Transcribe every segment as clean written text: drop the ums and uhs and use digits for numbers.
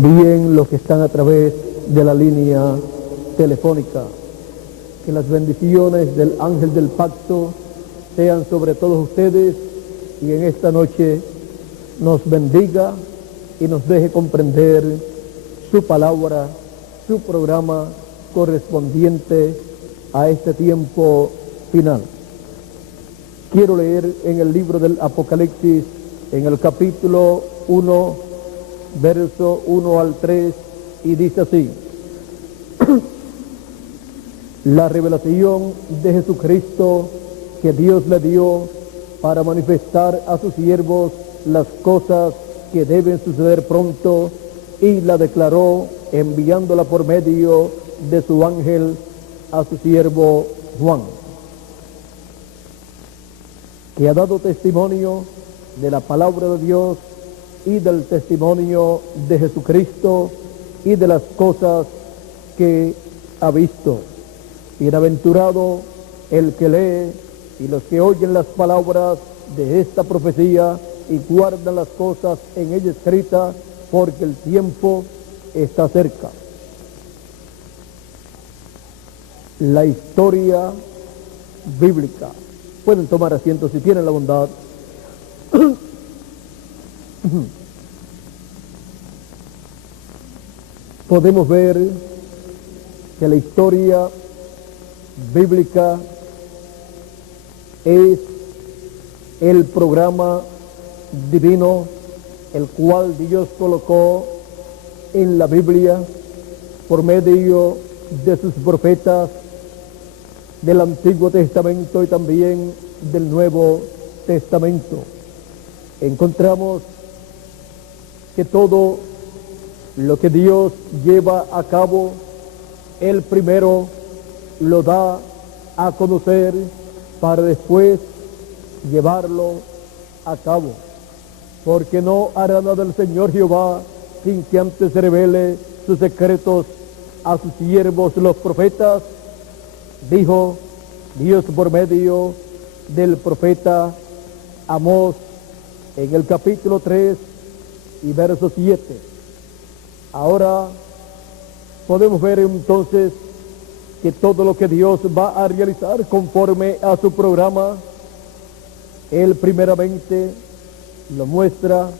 bien los que están a través de la línea telefónica. Que las bendiciones del ángel del pacto sean sobre todos ustedes y en esta noche nos bendiga y nos deje comprender su palabra, su programa correspondiente a este tiempo final. Quiero leer en el libro del Apocalipsis, en el capítulo 1, verso 1 al 3, y dice así: la revelación de Jesucristo que Dios le dio para manifestar a sus siervos las cosas que deben suceder pronto, y la declaró enviándola por medio de su ángel a su siervo Juan, que ha dado testimonio de la palabra de Dios y del testimonio de Jesucristo y de las cosas que ha visto. Bienaventurado el que lee y los que oyen las palabras de esta profecía y guardan las cosas en ella escritas, porque el tiempo está cerca. La historia bíblica. Pueden tomar asiento si tienen la bondad. Podemos ver que la historia bíblica es el programa divino el cual Dios colocó en la Biblia por medio de sus profetas del Antiguo Testamento y también del Nuevo Testamento. Encontramos que todo lo que Dios lleva a cabo, Él primero lo da a conocer para después llevarlo a cabo. Porque no hará nada el Señor Jehová sin que antes se revele sus secretos a sus siervos los profetas, dijo Dios por medio del profeta Amós en el capítulo 3 y verso 7. Ahora podemos ver entonces que todo lo que Dios va a realizar conforme a su programa, Él primeramente lo muestra,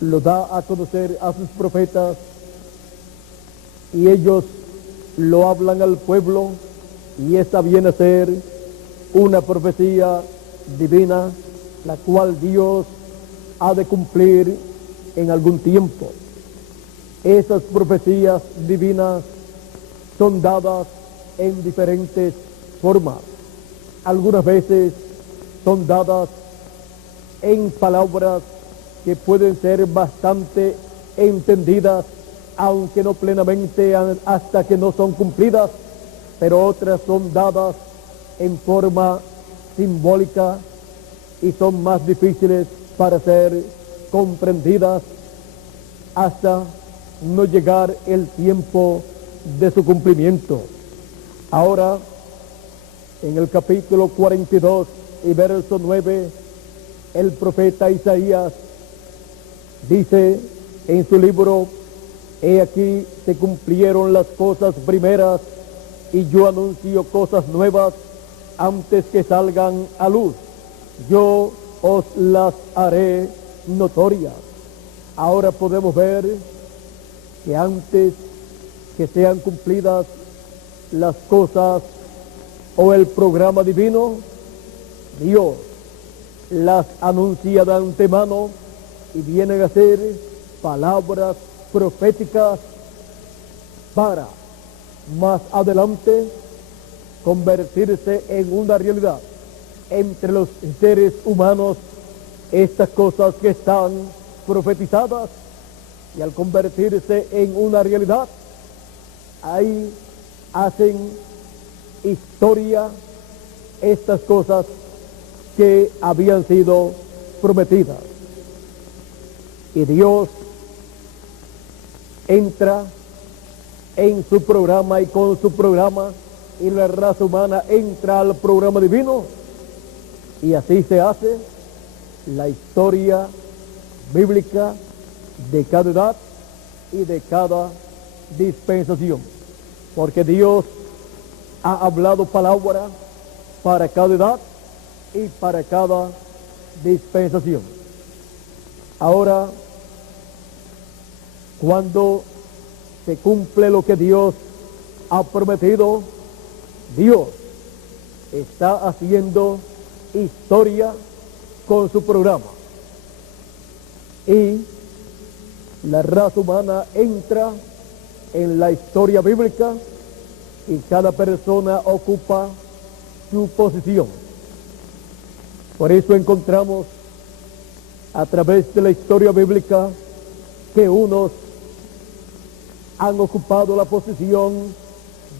lo da a conocer a sus profetas y ellos lo hablan al pueblo, y esta viene a ser una profecía divina, la cual Dios ha de cumplir en algún tiempo. Esas profecías divinas son dadas en diferentes formas. Algunas veces son dadas en palabras que pueden ser bastante entendidas, aunque no plenamente hasta que no son cumplidas, pero otras son dadas en forma simbólica y son más difíciles para ser comprendidas hasta no llegar el tiempo de su cumplimiento. Ahora, en el capítulo 42 y verso 9, el profeta Isaías dice en su libro: he aquí se cumplieron las cosas primeras, y yo anuncio cosas nuevas antes que salgan a luz. Yo os las haré notorias. Ahora podemos ver que antes que sean cumplidas las cosas o el programa divino, Dios las anuncia de antemano y vienen a ser palabras proféticas para más adelante convertirse en una realidad entre los seres humanos. Estas cosas que están profetizadas, y al convertirse en una realidad, ahí hacen historia estas cosas que habían sido prometidas. Y Dios entra en su programa, y con su programa, y la raza humana entra al programa divino, y así se hace la historia bíblica de cada edad, y de cada dispensación. Porque Dios ha hablado palabra para cada edad y para cada dispensación. Ahora, cuando se cumple lo que Dios ha prometido, Dios está haciendo historia con su programa. Y la raza humana entra en la historia bíblica y cada persona ocupa su posición. Por eso encontramos a través de la historia bíblica que unos han ocupado la posición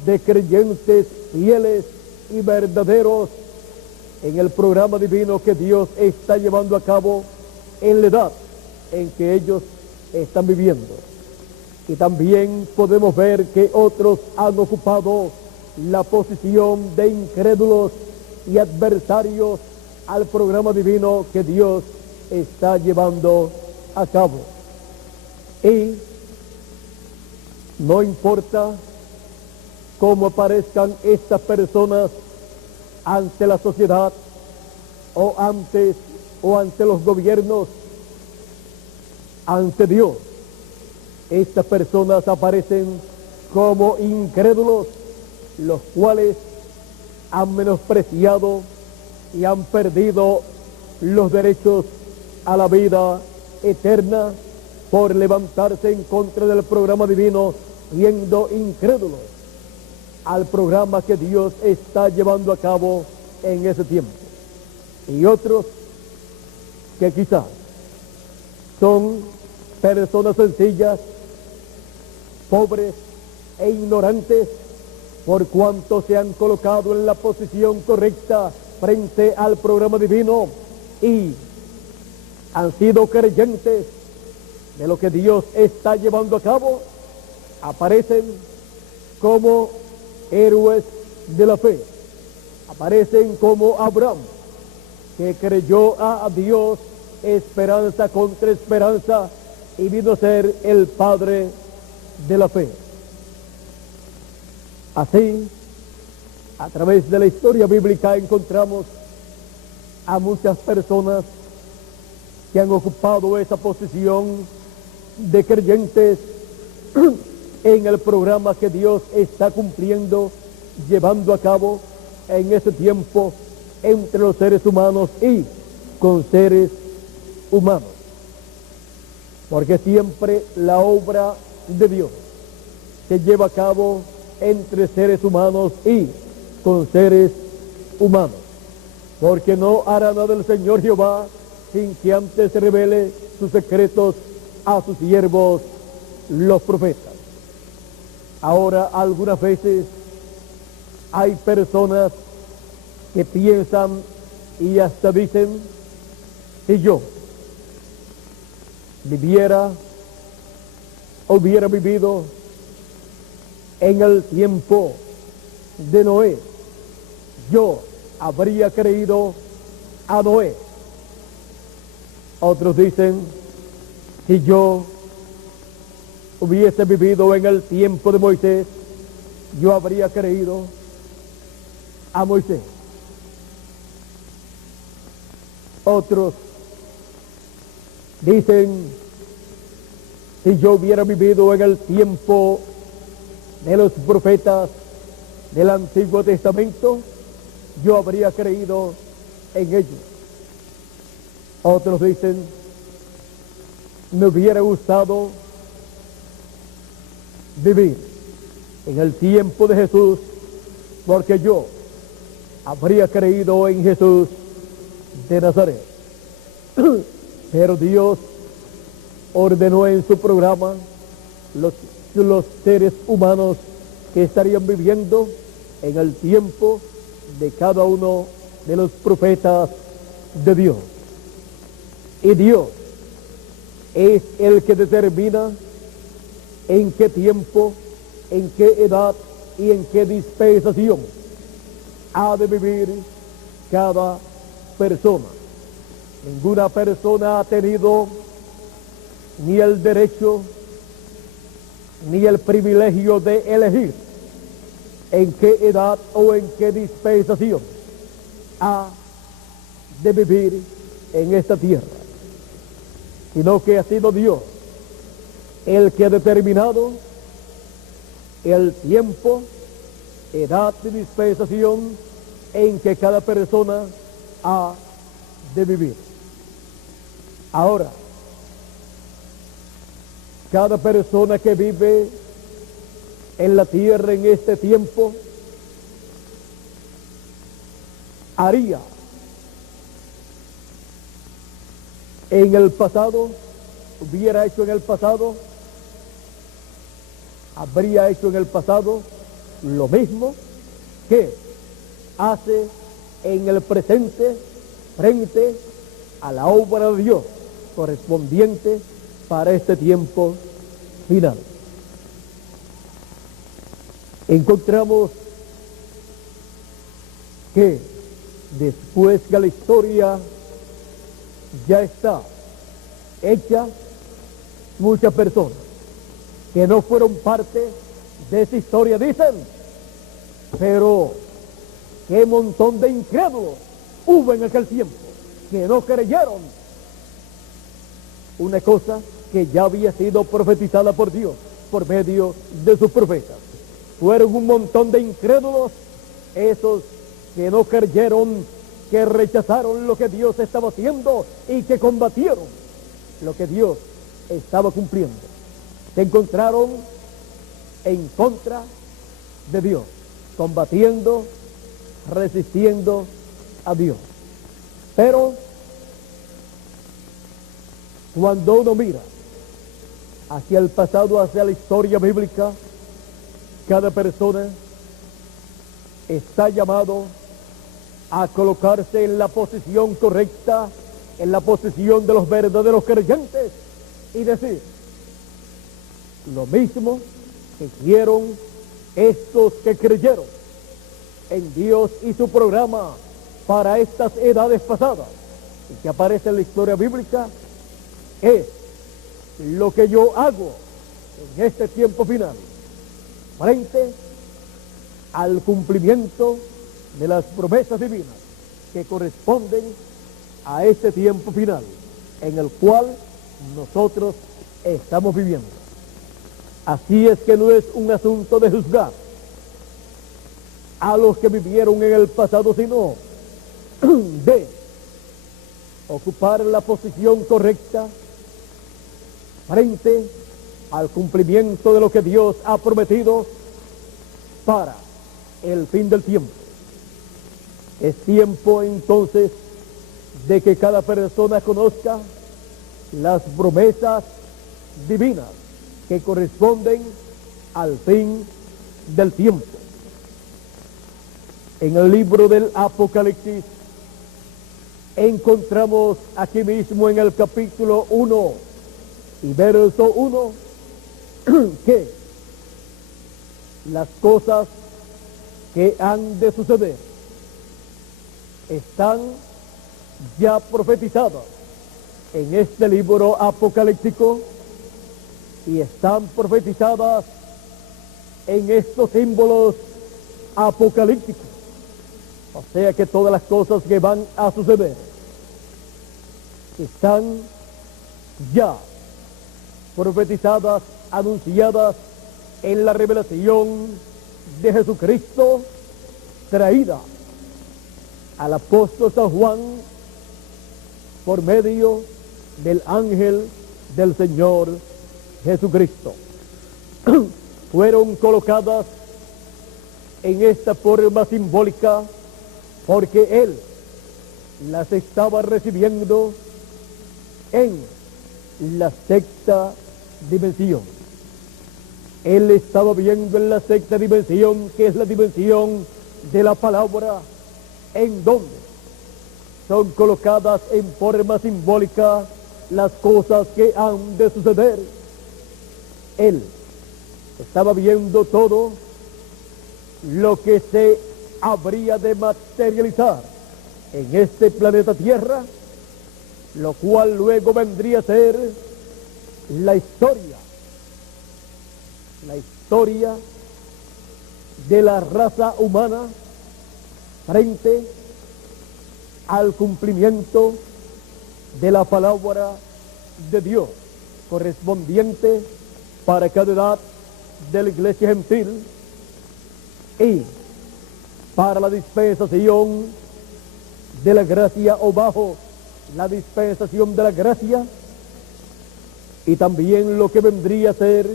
de creyentes fieles y verdaderos en el programa divino que Dios está llevando a cabo en la edad en que ellos están viviendo. Y también podemos ver que otros han ocupado la posición de incrédulos y adversarios al programa divino que Dios está llevando a cabo. Y no importa cómo aparezcan estas personas ante la sociedad o ante los gobiernos, ante Dios, estas personas aparecen como incrédulos, los cuales han menospreciado y han perdido los derechos a la vida eterna por levantarse en contra del programa divino, siendo incrédulos al programa que Dios está llevando a cabo en ese tiempo. Y otros que quizás son personas sencillas, pobres e ignorantes, por cuanto se han colocado en la posición correcta frente al programa divino y han sido creyentes de lo que Dios está llevando a cabo, aparecen como héroes de la fe, aparecen como Abraham, que creyó a Dios esperanza contra esperanza y vino a ser el padre de la fe. Así, a través de la historia bíblica encontramos a muchas personas que han ocupado esa posición de creyentes en el programa que Dios está cumpliendo, llevando a cabo en ese tiempo entre los seres humanos y con seres humanos. Porque siempre la obra de Dios se lleva a cabo entre seres humanos y con seres humanos. Porque no hará nada el Señor Jehová sin que antes revele sus secretos a sus siervos, los profetas. Ahora, algunas veces hay personas que piensan y hasta dicen, si yo hubiera vivido en el tiempo de Noé, yo habría creído a Noé. Otros dicen, si yo hubiese vivido en el tiempo de Moisés, yo habría creído a Moisés. Otros dicen, si yo hubiera vivido en el tiempo de los profetas del Antiguo Testamento, yo habría creído en ellos. Otros dicen, me hubiera gustado vivir en el tiempo de Jesús, porque yo habría creído en Jesús de Nazaret. Pero Dios ordenó en su programa los seres humanos que estarían viviendo en el tiempo de cada uno de los profetas de Dios. Y Dios es el que determina en qué tiempo, en qué edad y en qué dispensación ha de vivir cada persona. Ninguna persona ha tenido ni el derecho ni el privilegio de elegir en qué edad o en qué dispensación ha de vivir en esta tierra, sino que ha sido Dios el que ha determinado el tiempo, edad y dispensación en que cada persona ha de vivir. Ahora, cada persona que vive en la tierra en este tiempo haría en el pasado, hubiera hecho en el pasado, habría hecho en el pasado lo mismo que hace en el presente frente a la obra de Dios correspondiente para este tiempo final. Encontramos que después que la historia ya está hecha, muchas personas que no fueron parte de esa historia dicen, pero qué montón de incrédulos hubo en aquel tiempo que no creyeron una cosa que ya había sido profetizada por Dios por medio de sus profetas. Fueron un montón de incrédulos esos que no creyeron, que rechazaron lo que Dios estaba haciendo y que combatieron lo que Dios estaba cumpliendo. Se encontraron en contra de Dios, combatiendo, resistiendo a Dios. Pero cuando uno mira hacia el pasado, hacia la historia bíblica, cada persona está llamado a colocarse en la posición correcta, en la posición de los verdaderos creyentes y decir lo mismo que hicieron estos que creyeron en Dios y su programa para estas edades pasadas y que aparece en la historia bíblica, es lo que yo hago en este tiempo final frente al cumplimiento de las promesas divinas que corresponden a este tiempo final en el cual nosotros estamos viviendo. Así es que no es un asunto de juzgar a los que vivieron en el pasado, sino de ocupar la posición correcta frente al cumplimiento de lo que Dios ha prometido para el fin del tiempo. Es tiempo entonces de que cada persona conozca las promesas divinas que corresponden al fin del tiempo. En el libro del Apocalipsis encontramos aquí mismo en el capítulo 1 y verso 1 que las cosas que han de suceder están ya profetizadas en este libro apocalíptico y están profetizadas en estos símbolos apocalípticos. O sea que todas las cosas que van a suceder están ya profetizadas, anunciadas en la revelación de Jesucristo traída al apóstol San Juan por medio del ángel del Señor Jesucristo. Fueron colocadas en esta forma simbólica porque Él las estaba recibiendo en la sexta dimensión. Él estaba viendo en la sexta dimensión, que es la dimensión de la palabra, en donde son colocadas en forma simbólica las cosas que han de suceder. Él estaba viendo todo lo que se habría de materializar en este planeta Tierra, lo cual luego vendría a ser la historia la historia de la raza humana frente al cumplimiento de la palabra de Dios correspondiente para cada edad de la iglesia gentil y para la dispensación de la gracia o bajo la dispensación de la gracia, y también lo que vendría a ser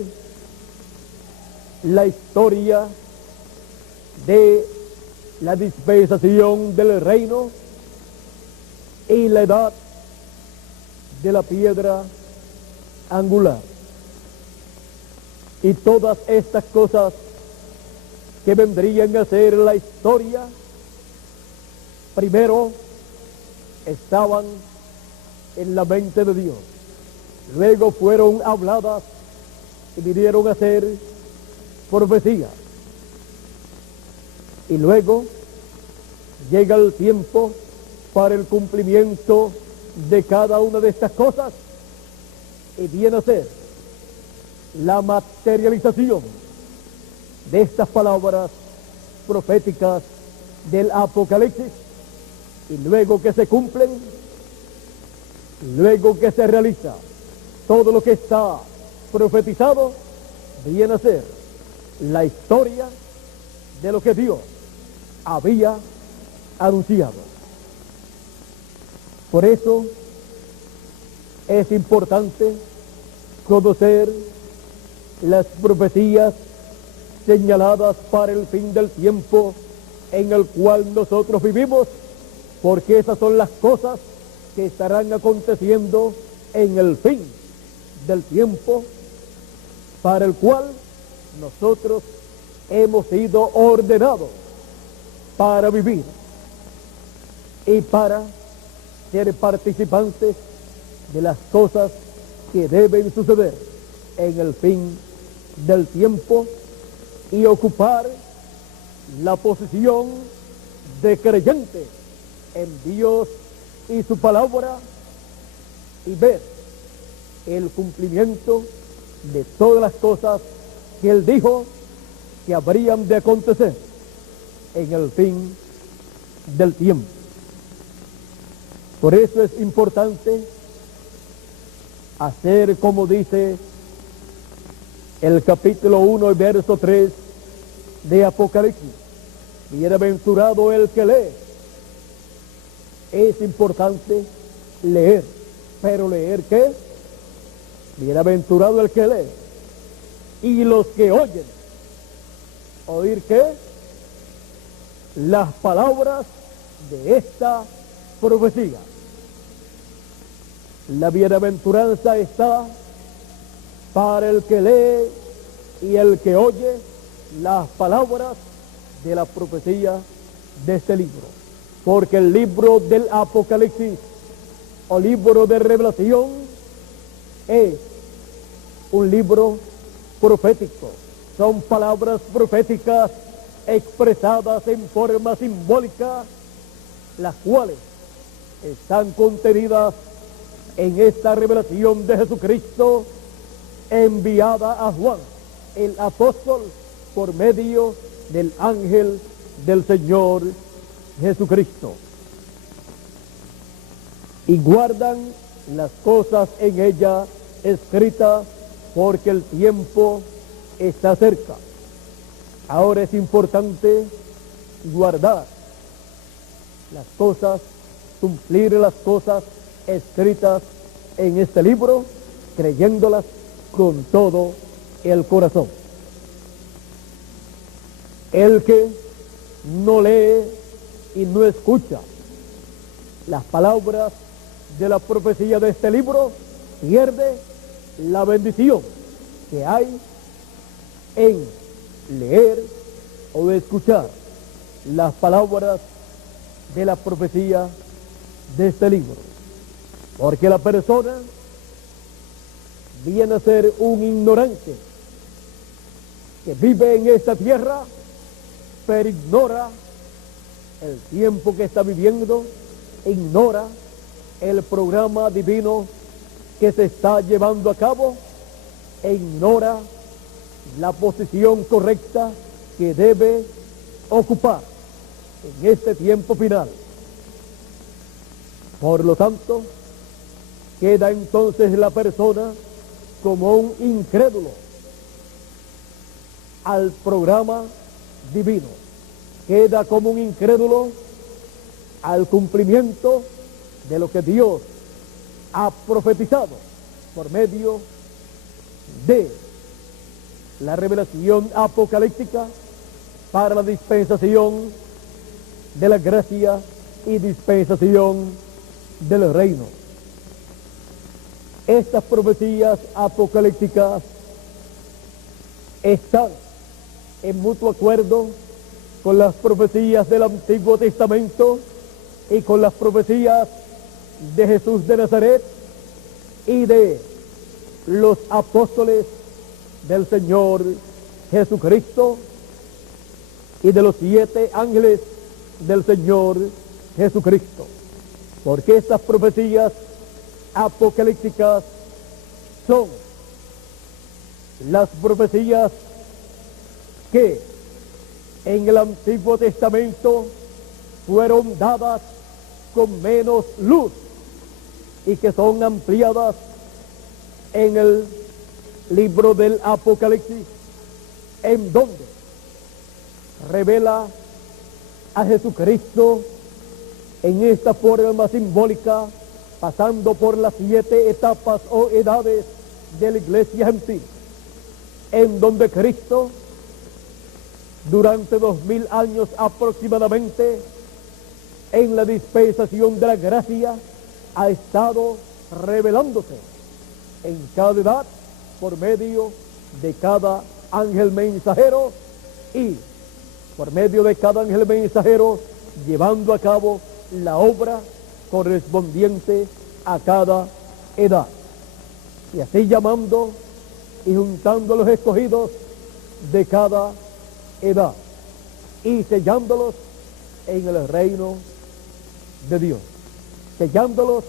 la historia de la dispensación del reino y la edad de la piedra angular. Y todas estas cosas que vendrían a ser la historia, primero estaban en la mente de Dios, luego fueron habladas y vinieron a ser profecías, y luego llega el tiempo para el cumplimiento de cada una de estas cosas, y viene a ser la materialización de estas palabras proféticas del Apocalipsis. Y luego que se cumplen, luego que se realiza todo lo que está profetizado, viene a ser la historia de lo que Dios había anunciado. Por eso es importante conocer las profecías señaladas para el fin del tiempo en el cual nosotros vivimos, porque esas son las cosas que estarán aconteciendo en el fin del tiempo para el cual nosotros hemos sido ordenados para vivir y para ser participantes de las cosas que deben suceder en el fin del tiempo y ocupar la posición de creyente en Dios y su palabra y ver el cumplimiento de todas las cosas que Él dijo que habrían de acontecer en el fin del tiempo. Por eso es importante hacer como dice el capítulo 1 y verso 3 de Apocalipsis: bienaventurado el que lee. Es importante leer, pero ¿leer qué? Bienaventurado el que lee. Y los que oyen, ¿oír qué? Las palabras de esta profecía. La bienaventuranza está para el que lee y el que oye las palabras de la profecía de este libro. Porque el libro del Apocalipsis o libro de Revelación es un libro profético. Son palabras proféticas expresadas en forma simbólica, las cuales están contenidas en esta revelación de Jesucristo enviada a Juan, el apóstol, por medio del ángel del Señor Jesucristo. Y guardan las cosas en ella escritas, porque el tiempo está cerca. Ahora es importante guardar las cosas, cumplir las cosas escritas en este libro, creyéndolas con todo el corazón. El que no lee y no escucha las palabras de la profecía de este libro, pierde la bendición que hay en leer o escuchar las palabras de la profecía de este libro. Porque la persona viene a ser un ignorante que vive en esta tierra, pero ignora el tiempo que está viviendo, ignora el programa divino que se está llevando a cabo, e ignora la posición correcta que debe ocupar en este tiempo final. Por lo tanto, queda entonces la persona como un incrédulo al programa divino. Queda como un incrédulo al cumplimiento de lo que Dios ha profetizado por medio de la revelación apocalíptica para la dispensación de la gracia y dispensación del reino. Estas profecías apocalípticas están en mutuo acuerdo con las profecías del Antiguo Testamento y con las profecías de Jesús de Nazaret y de los apóstoles del Señor Jesucristo y de los 7 ángeles del Señor Jesucristo. Porque estas profecías apocalípticas son las profecías que en el Antiguo Testamento fueron dadas con menos luz y que son ampliadas en el libro del Apocalipsis, en donde revela a Jesucristo en esta forma simbólica, pasando por las 7 etapas o edades de la iglesia gentil, en donde Cristo durante 2000 años aproximadamente en la dispensación de la gracia ha estado revelándose en cada edad por medio de cada ángel mensajero y por medio de cada ángel mensajero llevando a cabo la obra correspondiente a cada edad, y así llamando y juntando a los escogidos de cada edad y sellándolos en el reino de Dios, sellándolos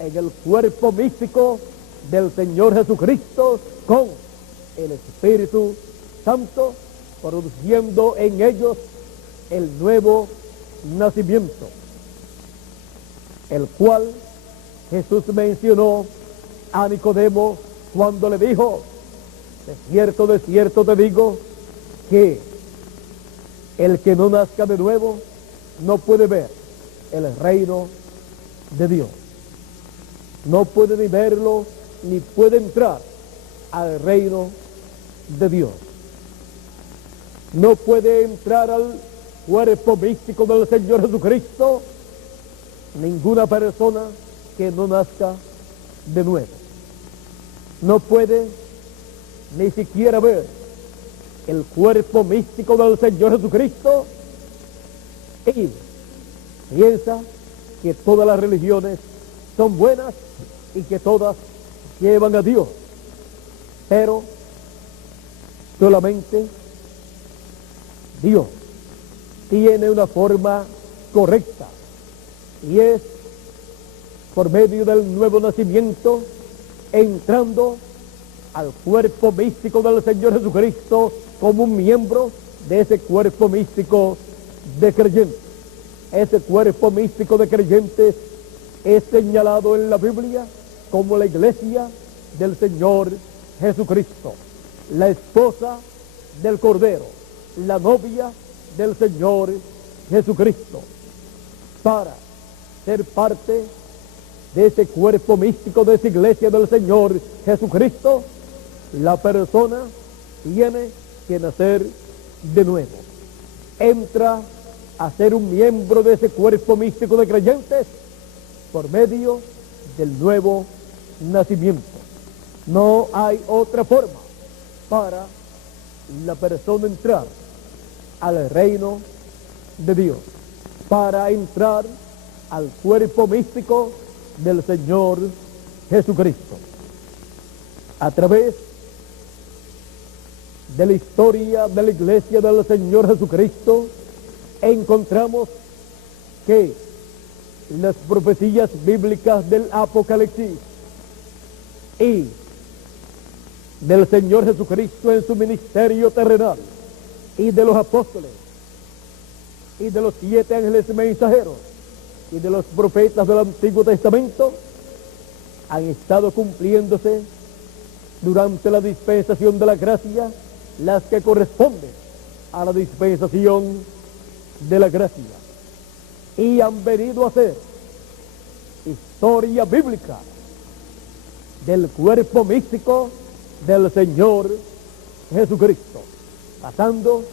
en el cuerpo místico del Señor Jesucristo con el Espíritu Santo, produciendo en ellos el nuevo nacimiento, el cual Jesús mencionó a Nicodemo cuando le dijo: de cierto te digo que el que no nazca de nuevo no puede ver el reino de Dios. No puede ni verlo, ni puede entrar al reino de Dios. No puede entrar al cuerpo místico del Señor Jesucristo ninguna persona que no nazca de nuevo. No puede ni siquiera ver el cuerpo místico del Señor Jesucristo y piensa que todas las religiones son buenas y que todas llevan a Dios, pero solamente Dios tiene una forma correcta, y es por medio del nuevo nacimiento, entrando al cuerpo místico del Señor Jesucristo como un miembro de ese cuerpo místico de creyentes. Ese cuerpo místico de creyentes es señalado en la Biblia como la iglesia del Señor Jesucristo, la esposa del Cordero, la novia del Señor Jesucristo. Para ser parte de ese cuerpo místico de esa iglesia del Señor Jesucristo, la persona tiene que nacer de nuevo. Entra a ser un miembro de ese cuerpo místico de creyentes por medio del nuevo nacimiento. No hay otra forma para la persona entrar al reino de Dios, para entrar al cuerpo místico del Señor Jesucristo. A través de la historia de la iglesia del Señor Jesucristo, encontramos que las profecías bíblicas del Apocalipsis y del Señor Jesucristo en su ministerio terrenal, y de los apóstoles, y de los 7 ángeles mensajeros, y de los profetas del Antiguo Testamento, han estado cumpliéndose durante la dispensación de la gracia, las que corresponden a la dispensación de la gracia, y han venido a ser historia bíblica del cuerpo místico del Señor Jesucristo, pasando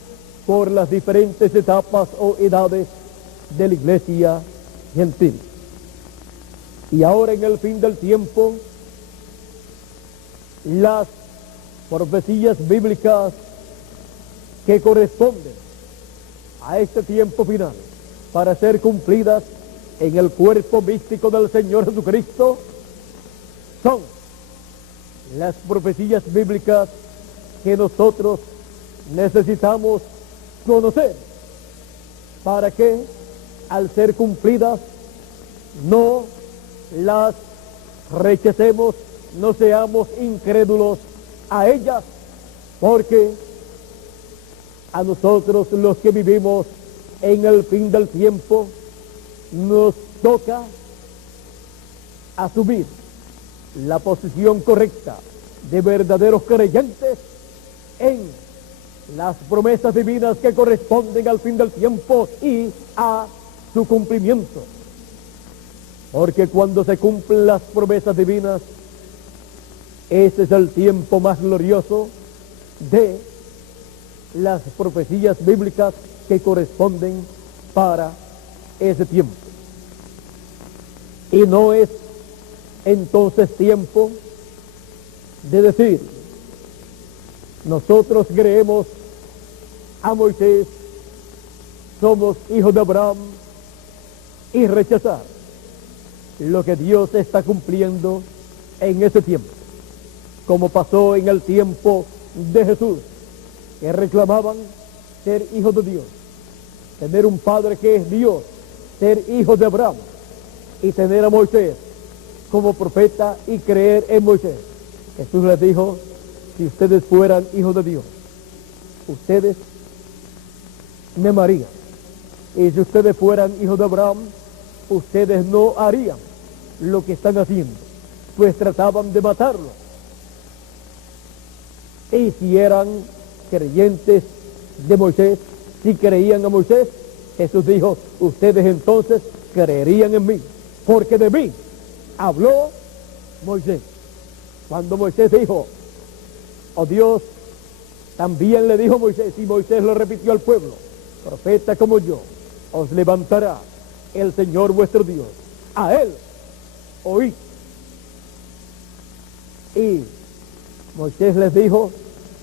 por las diferentes etapas o edades de la iglesia gentil. Y ahora, en el fin del tiempo, las profecías bíblicas que corresponden a este tiempo final para ser cumplidas en el cuerpo místico del Señor Jesucristo son las profecías bíblicas que nosotros necesitamos conocer para que, al ser cumplidas, no las rechacemos, no seamos incrédulos a ellas, porque a nosotros, los que vivimos en el fin del tiempo, nos toca asumir la posición correcta de verdaderos creyentes en las promesas divinas que corresponden al fin del tiempo y a su cumplimiento. Porque cuando se cumplen las promesas divinas, ese es el tiempo más glorioso de las profecías bíblicas que corresponden para ese tiempo. Y no es entonces tiempo de decir, nosotros creemos a Moisés, somos hijos de Abraham, y rechazar lo que Dios está cumpliendo en ese tiempo, como pasó en el tiempo de Jesús, que reclamaban ser hijos de Dios, tener un padre que es Dios, ser hijos de Abraham, y tener a Moisés como profeta y creer en Moisés. Jesús les dijo, si ustedes fueran hijos de Dios, ustedes me amarían. Y si ustedes fueran hijos de Abraham, ustedes no harían lo que están haciendo, pues trataban de matarlo. Y si eran creyentes de Moisés, si creían a Moisés, Jesús dijo, ustedes entonces creerían en mí, porque de mí habló Moisés. Cuando Moisés dijo, oh Dios, también le dijo Moisés, y Moisés lo repitió al pueblo, profeta como yo, os levantará el Señor vuestro Dios, a él oíd. Y Moisés les dijo,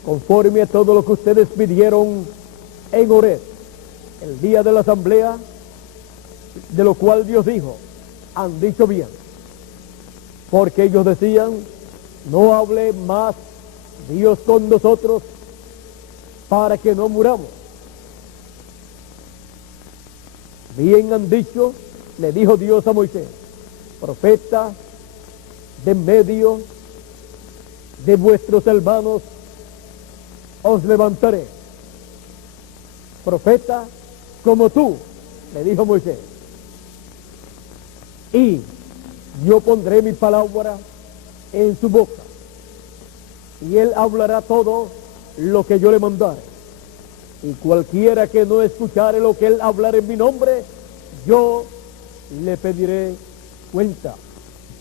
conforme a todo lo que ustedes pidieron en Horeb, el día de la asamblea, de lo cual Dios dijo, han dicho bien, porque ellos decían, no hable más Dios con nosotros para que no muramos. Bien han dicho, le dijo Dios a Moisés, profeta de medio de vuestros hermanos os levantaré. Profeta como tú, le dijo Moisés. Y yo pondré mi palabra en su boca, y él hablará todo lo que yo le mandare. Y cualquiera que no escuchare lo que él hablará en mi nombre, yo le pediré cuenta.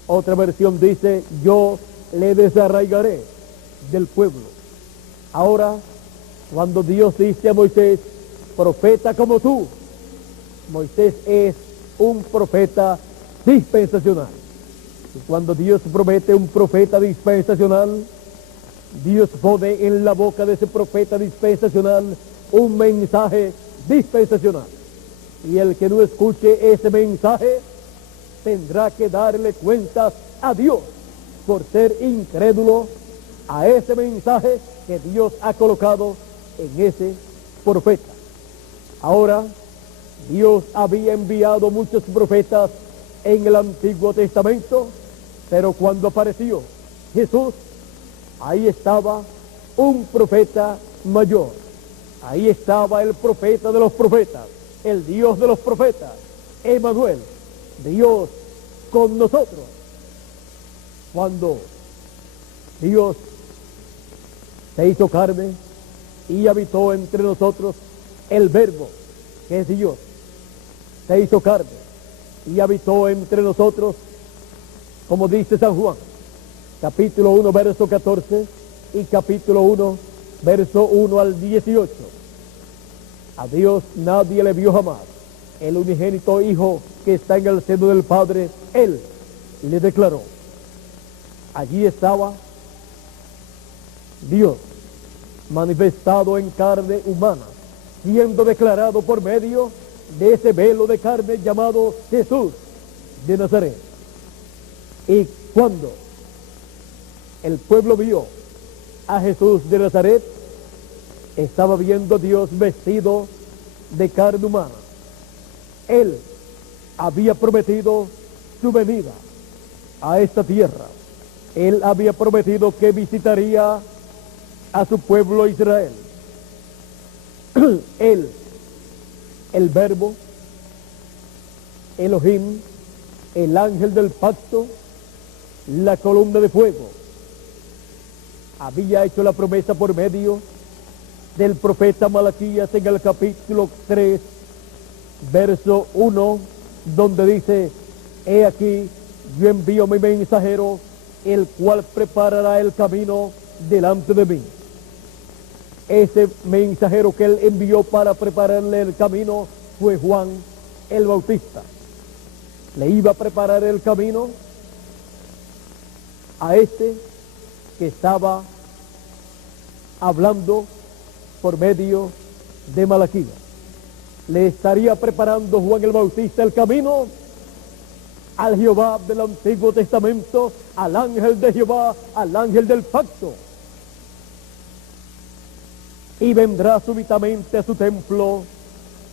Otra versión dice, yo le desarraigaré del pueblo. Ahora, cuando Dios dice a Moisés, profeta como tú, Moisés es un profeta dispensacional. Y cuando Dios promete un profeta dispensacional, Dios pone en la boca de ese profeta dispensacional un mensaje dispensacional. Y el que no escuche ese mensaje tendrá que darle cuentas a Dios por ser incrédulo a ese mensaje que Dios ha colocado en ese profeta. Ahora, Dios había enviado muchos profetas en el Antiguo Testamento, pero cuando apareció Jesús, ahí estaba un profeta mayor. Ahí estaba el profeta de los profetas, el Dios de los profetas, Emmanuel, Dios con nosotros. Cuando Dios se hizo carne y habitó entre nosotros, el Verbo, que es Dios, se hizo carne y habitó entre nosotros, como dice San Juan, capítulo 1, verso 14 y capítulo 1, verso 1 al 18. A Dios nadie le vio jamás. El unigénito Hijo que está en el seno del Padre, Él le declaró. Allí estaba Dios manifestado en carne humana, siendo declarado por medio de ese velo de carne llamado Jesús de Nazaret. Y cuando el pueblo vio a Jesús de Nazaret, estaba viendo a Dios vestido de carne humana. Él había prometido su venida a esta tierra. Él había prometido que visitaría a su pueblo Israel. Él, el Verbo, Elohim, el ángel del pacto, la columna de fuego, había hecho la promesa por medio del profeta Malaquías en el capítulo 3, verso 1, donde dice: he aquí, yo envío mi mensajero, el cual preparará el camino delante de mí. Ese mensajero que él envió para prepararle el camino fue Juan el Bautista. Le iba a preparar el camino a este que estaba hablando por medio de Malaquías. Le estaría preparando Juan el Bautista el camino al Jehová del Antiguo Testamento, al ángel de Jehová, al ángel del pacto. Y vendrá súbitamente a su templo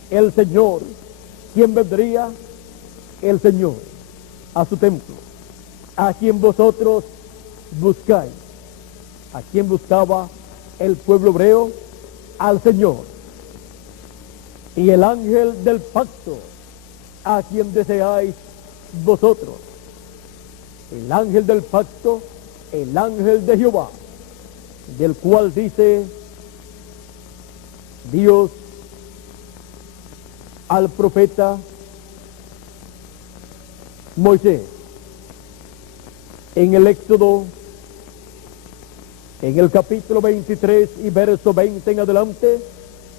el Señor. ¿Quién vendría? El Señor a su templo, a quien vosotros buscáis. ¿A quién buscaba el pueblo hebreo? Al Señor. Y el ángel del pacto, a quien deseáis vosotros. El ángel del pacto, el ángel de Jehová, del cual dice Dios al profeta Moisés en el Éxodo, en el capítulo 23 y verso 20 en adelante: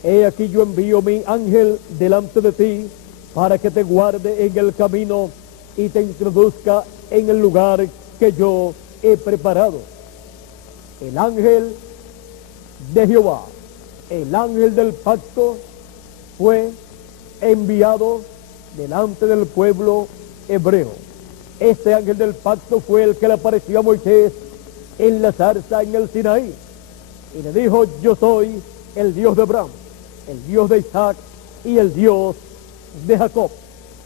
he aquí yo envío mi ángel delante de ti para que te guarde en el camino y te introduzca en el lugar que yo he preparado. El ángel de Jehová, el ángel del pacto, fue enviado delante del pueblo hebreo. Este ángel del pacto fue el que le apareció a Moisés en la zarza en el Sinaí y le dijo: yo soy el Dios de Abraham, el Dios de Isaac y el Dios de Jacob.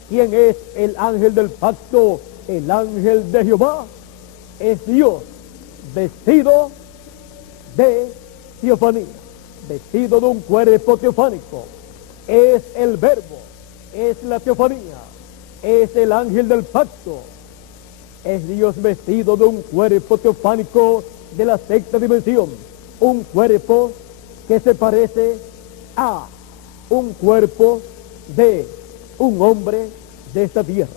¿Quién es el ángel del pacto? El ángel de Jehová. Es Dios vestido de teofanía, vestido de un cuerpo teofánico. Es el Verbo, es la teofanía, es el ángel del pacto. Es Dios vestido de un cuerpo teofánico de la sexta dimensión, un cuerpo que se parece a un cuerpo de un hombre de esta tierra.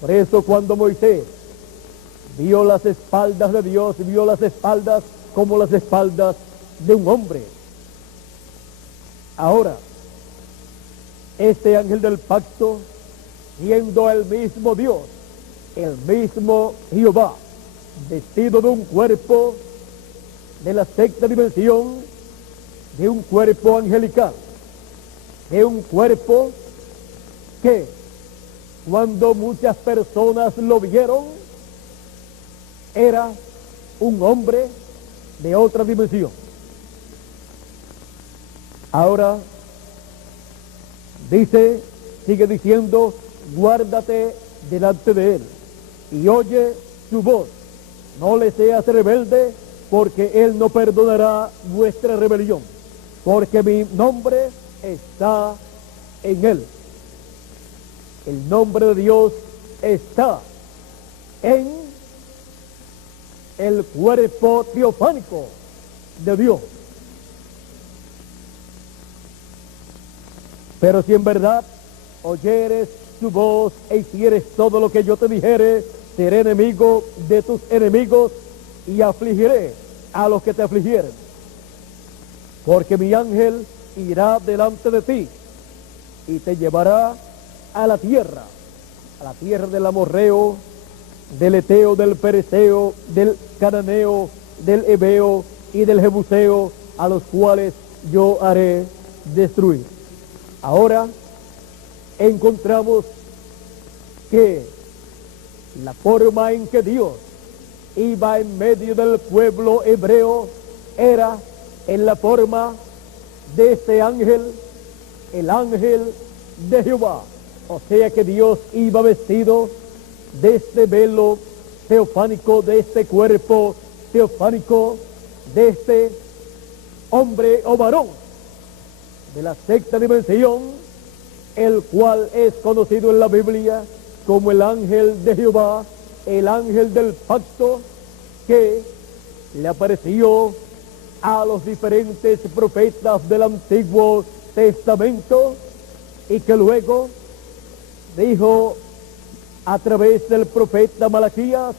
Por eso cuando Moisés vio las espaldas de Dios, vio las espaldas como las espaldas de un hombre. Ahora, este ángel del pacto, siendo el mismo Dios, el mismo Jehová, vestido de un cuerpo de la sexta dimensión, de un cuerpo angelical, de un cuerpo que cuando muchas personas lo vieron, era un hombre de otra dimensión. Ahora dice, sigue diciendo: guárdate delante de él y oye su voz, no le seas rebelde porque Él no perdonará vuestra rebelión, porque mi nombre está en Él. El nombre de Dios está en el cuerpo teofánico de Dios. Pero si en verdad oyeres su voz e hicieres todo lo que yo te dijere, seré enemigo de tus enemigos y afligiré a los que te afligieren. Porque mi ángel irá delante de ti y te llevará a la tierra del amorreo, del eteo, del pereceo, del cananeo, del heveo y del jebuseo, a los cuales yo haré destruir. Ahora encontramos que la forma en que Dios iba en medio del pueblo hebreo era en la forma de este ángel, el ángel de Jehová. O sea que Dios iba vestido de este velo teofánico, de este cuerpo teofánico, de este hombre o varón de la sexta dimensión, el cual es conocido en la Biblia como el ángel de Jehová, el ángel del pacto, que le apareció a los diferentes profetas del Antiguo Testamento y que luego dijo a través del profeta Malaquías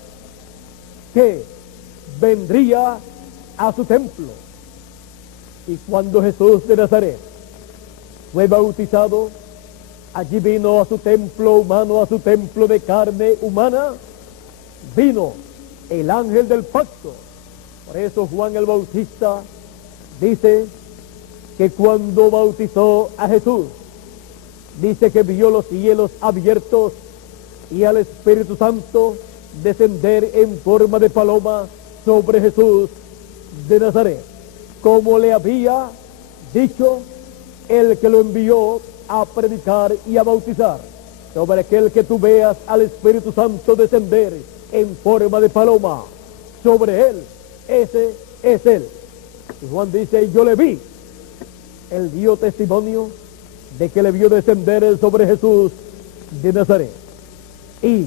que vendría a su templo. Y cuando Jesús de Nazaret fue bautizado, allí vino a su templo humano, a su templo de carne humana, vino el ángel del pacto. Por eso Juan el Bautista dice que cuando bautizó a Jesús, dice que vio los cielos abiertos y al Espíritu Santo descender en forma de paloma sobre Jesús de Nazaret, como le había dicho el que lo envió a predicar y a bautizar. Sobre aquel que tú veas al Espíritu Santo descender en forma de paloma sobre él, ese es él. Y Juan dice, yo le vi. Él dio testimonio de que le vio descender sobre Jesús de Nazaret. Y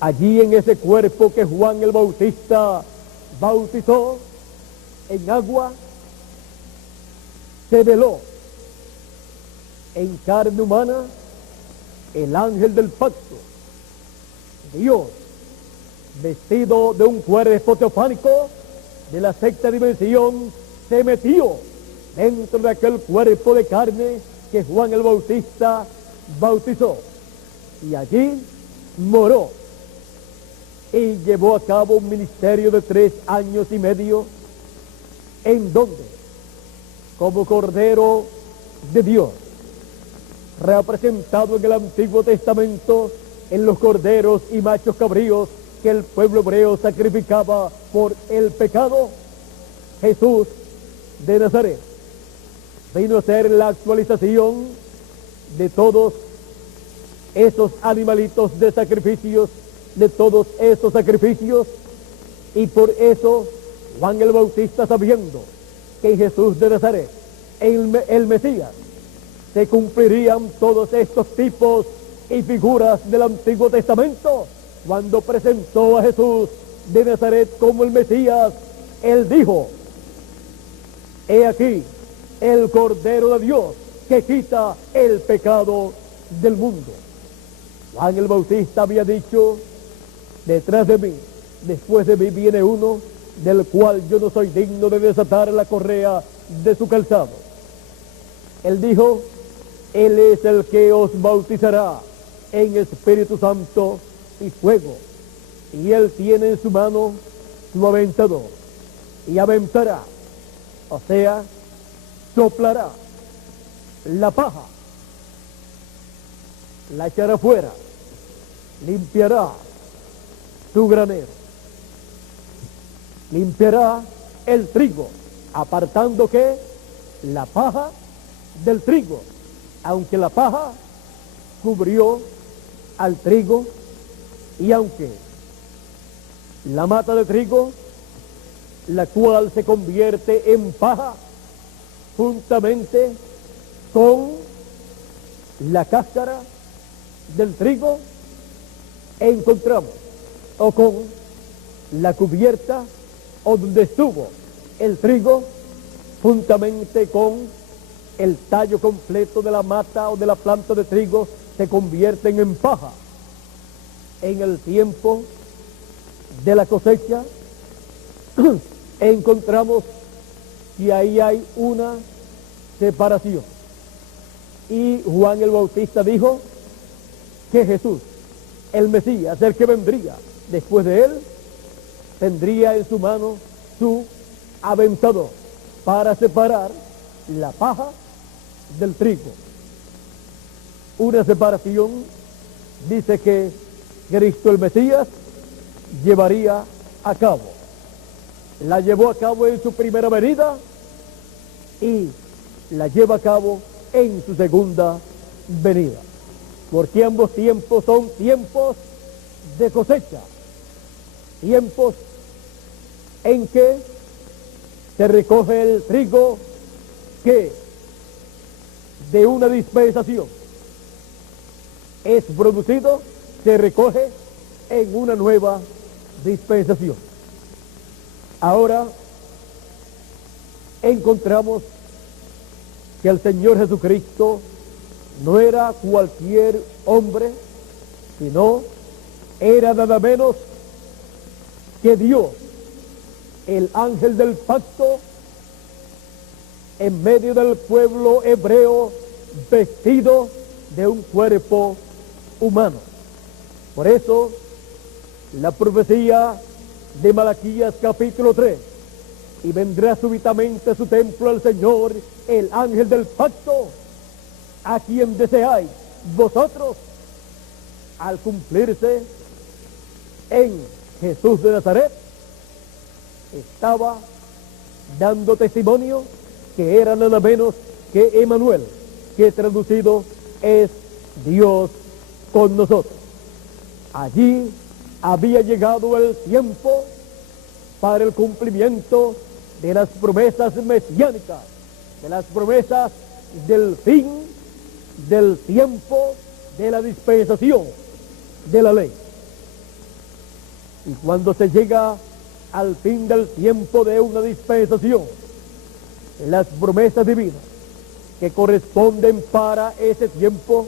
allí en ese cuerpo que Juan el Bautista bautizó en agua, se veló en carne humana el ángel del pacto. Dios, vestido de un cuerpo teofánico de la sexta dimensión, se metió dentro de aquel cuerpo de carne que Juan el Bautista bautizó. Y allí moró y llevó a cabo un ministerio de 3 años y medio, en donde, como Cordero de Dios, representado en el Antiguo Testamento en los corderos y machos cabríos que el pueblo hebreo sacrificaba por el pecado, Jesús de Nazaret vino a ser la actualización de todos esos animalitos de sacrificios, de todos esos sacrificios. Y por eso Juan el Bautista, sabiendo que en Jesús de Nazaret, el Mesías, se cumplirían todos estos tipos y figuras del Antiguo Testamento, cuando presentó a Jesús de Nazaret como el Mesías, él dijo, he aquí el Cordero de Dios que quita el pecado del mundo. Juan el Bautista había dicho, detrás de mí, después de mí viene uno del cual yo no soy digno de desatar la correa de su calzado. Él dijo, él es el que os bautizará en Espíritu Santo y fuego, y él tiene en su mano su aventador, y aventará, o sea, soplará la paja, la echará fuera, limpiará su granero, limpiará el trigo, apartando que la paja del trigo, aunque la paja cubrió al trigo y aunque la mata de trigo la cual se convierte en paja juntamente con la cáscara del trigo, encontramos, o con la cubierta o donde estuvo el trigo, juntamente con el tallo completo de la mata o de la planta de trigo, se convierten en paja. En el tiempo de la cosecha, encontramos que ahí hay una separación. Y Juan el Bautista dijo que Jesús, el Mesías, el que vendría después de él, tendría en su mano su aventador para separar la paja del trigo. Una separación, dice, que Cristo el Mesías llevaría a cabo. La llevó a cabo en su primera venida y la lleva a cabo en su segunda venida. Porque ambos tiempos son tiempos de cosecha, tiempos en que se recoge el trigo que de una dispensación es producido, se recoge en una nueva dispensación. Ahora encontramos que el Señor Jesucristo no era cualquier hombre, sino era nada menos que Dios, el ángel del pacto, en medio del pueblo hebreo, vestido de un cuerpo humano. Por eso, la profecía de Malaquías capítulo 3, y vendrá súbitamente a su templo el Señor, el ángel del pacto, a quien deseáis vosotros, al cumplirse en Jesús de Nazaret, estaba dando testimonio que era nada menos que Emmanuel, que traducido es Dios con nosotros. Allí había llegado el tiempo para el cumplimiento de las promesas mesiánicas, de las promesas del fin del tiempo de la dispensación de la ley. Y cuando se llega al fin del tiempo de una dispensación, las promesas divinas que corresponden para ese tiempo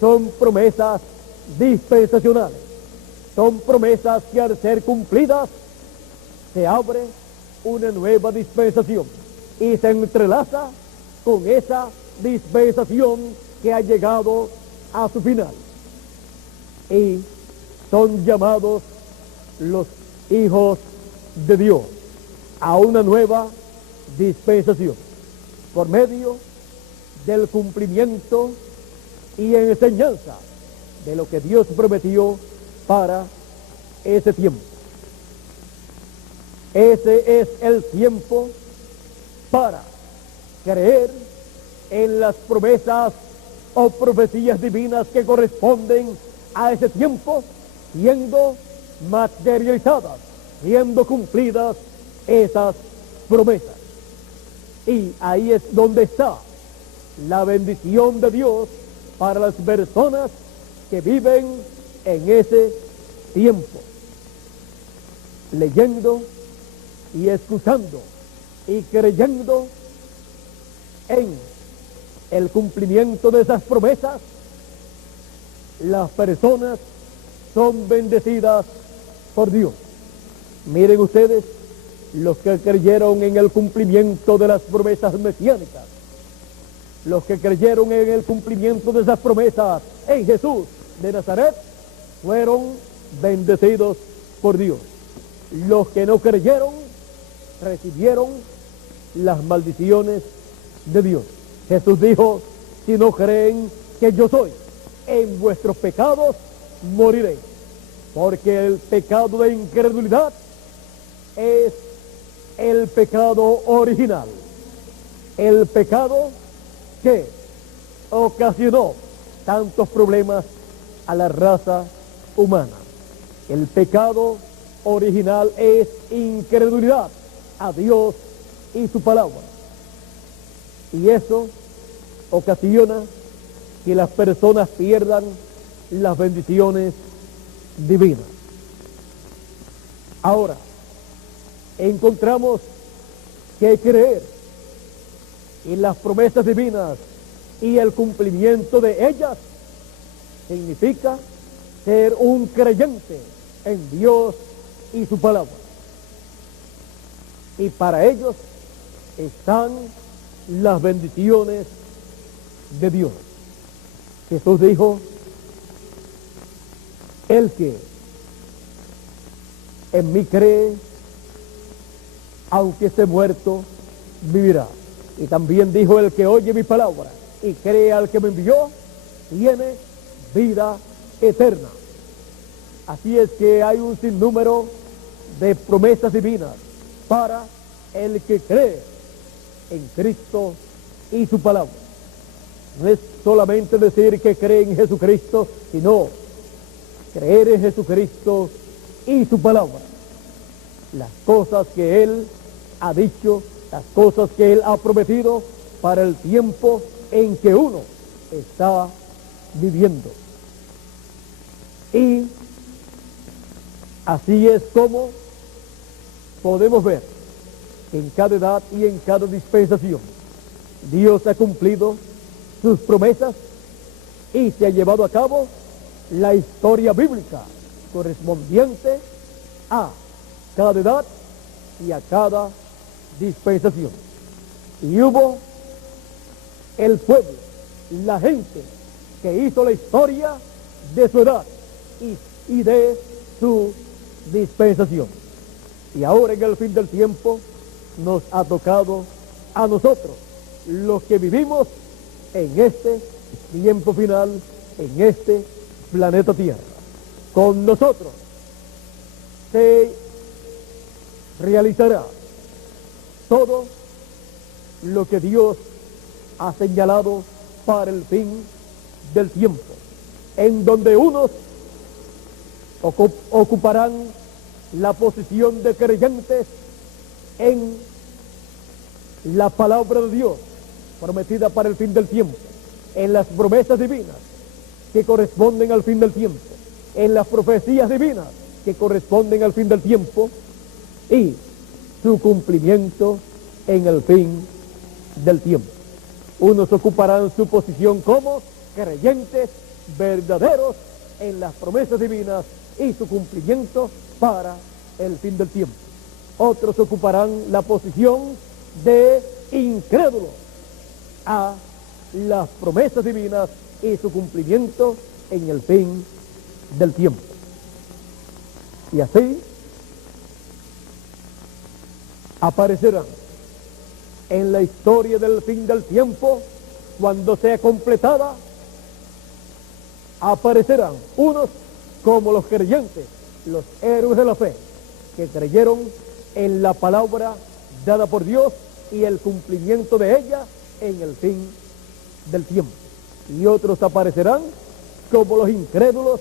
son promesas dispensacionales, son promesas que al ser cumplidas se abre una nueva dispensación y se entrelaza con esa dispensación que ha llegado a su final. Y son llamados los hijos de Dios a una nueva dispensación por medio del cumplimiento y enseñanza de lo que Dios prometió para ese tiempo. Ese es el tiempo para creer en las promesas o profecías divinas que corresponden a ese tiempo, siendo materializadas, siendo cumplidas esas promesas. Y ahí es donde está la bendición de Dios para las personas que viven en ese tiempo, leyendo y escuchando y creyendo en el cumplimiento de esas promesas. Las personas son bendecidas por Dios. Miren ustedes, los que creyeron en el cumplimiento de las promesas mesiánicas, los que creyeron en el cumplimiento de esas promesas en Jesús de Nazaret, fueron bendecidos por Dios. Los que no creyeron recibieron las maldiciones de Dios. Jesús dijo: si no creen que yo soy, en vuestros pecados moriréis. Porque el pecado de incredulidad es el pecado original, el pecado que ocasionó tantos problemas a la raza humana. El pecado original es incredulidad, a Dios y su palabra. Y eso ocasiona que las personas pierdan las bendiciones divinas. Ahora, encontramos que creer en las promesas divinas y el cumplimiento de ellas significa ser un creyente en Dios y su palabra. Y para ellos están las bendiciones de Dios. Jesús dijo: el que en mí cree, aunque esté muerto, vivirá. Y también dijo: el que oye mi palabra y cree al que me envió, tiene vida eterna. Así es que hay un sinnúmero de promesas divinas para el que cree en Cristo y su palabra. No es solamente decir que cree en Jesucristo, sino creer en Jesucristo y su palabra. Las cosas que Él ha dicho, las cosas que Él ha prometido para el tiempo en que uno está viviendo. Y así es como podemos ver que en cada edad y en cada dispensación Dios ha cumplido sus promesas y se ha llevado a cabo la historia bíblica correspondiente a cada edad y a cada dispensación. Y hubo el pueblo, la gente que hizo la historia de su edad y de su dispensación. Y ahora en el fin del tiempo nos ha tocado a nosotros, los que vivimos en este tiempo final, en este planeta Tierra. Con nosotros se realizará todo lo que Dios ha señalado para el fin del tiempo, en donde unos ocuparán la posición de creyentes en la palabra de Dios prometida para el fin del tiempo, en las promesas divinas que corresponden al fin del tiempo, en las profecías divinas que corresponden al fin del tiempo y su cumplimiento en el fin del tiempo. Unos ocuparán su posición como creyentes verdaderos en las promesas divinas y su cumplimiento para el fin del tiempo. Otros ocuparán la posición de incrédulos a las promesas divinas y su cumplimiento en el fin del tiempo. Y así aparecerán en la historia del fin del tiempo, cuando sea completada, aparecerán unos como los creyentes, los héroes de la fe, que creyeron en la palabra dada por Dios y el cumplimiento de ella en el fin del tiempo. Y otros aparecerán como los incrédulos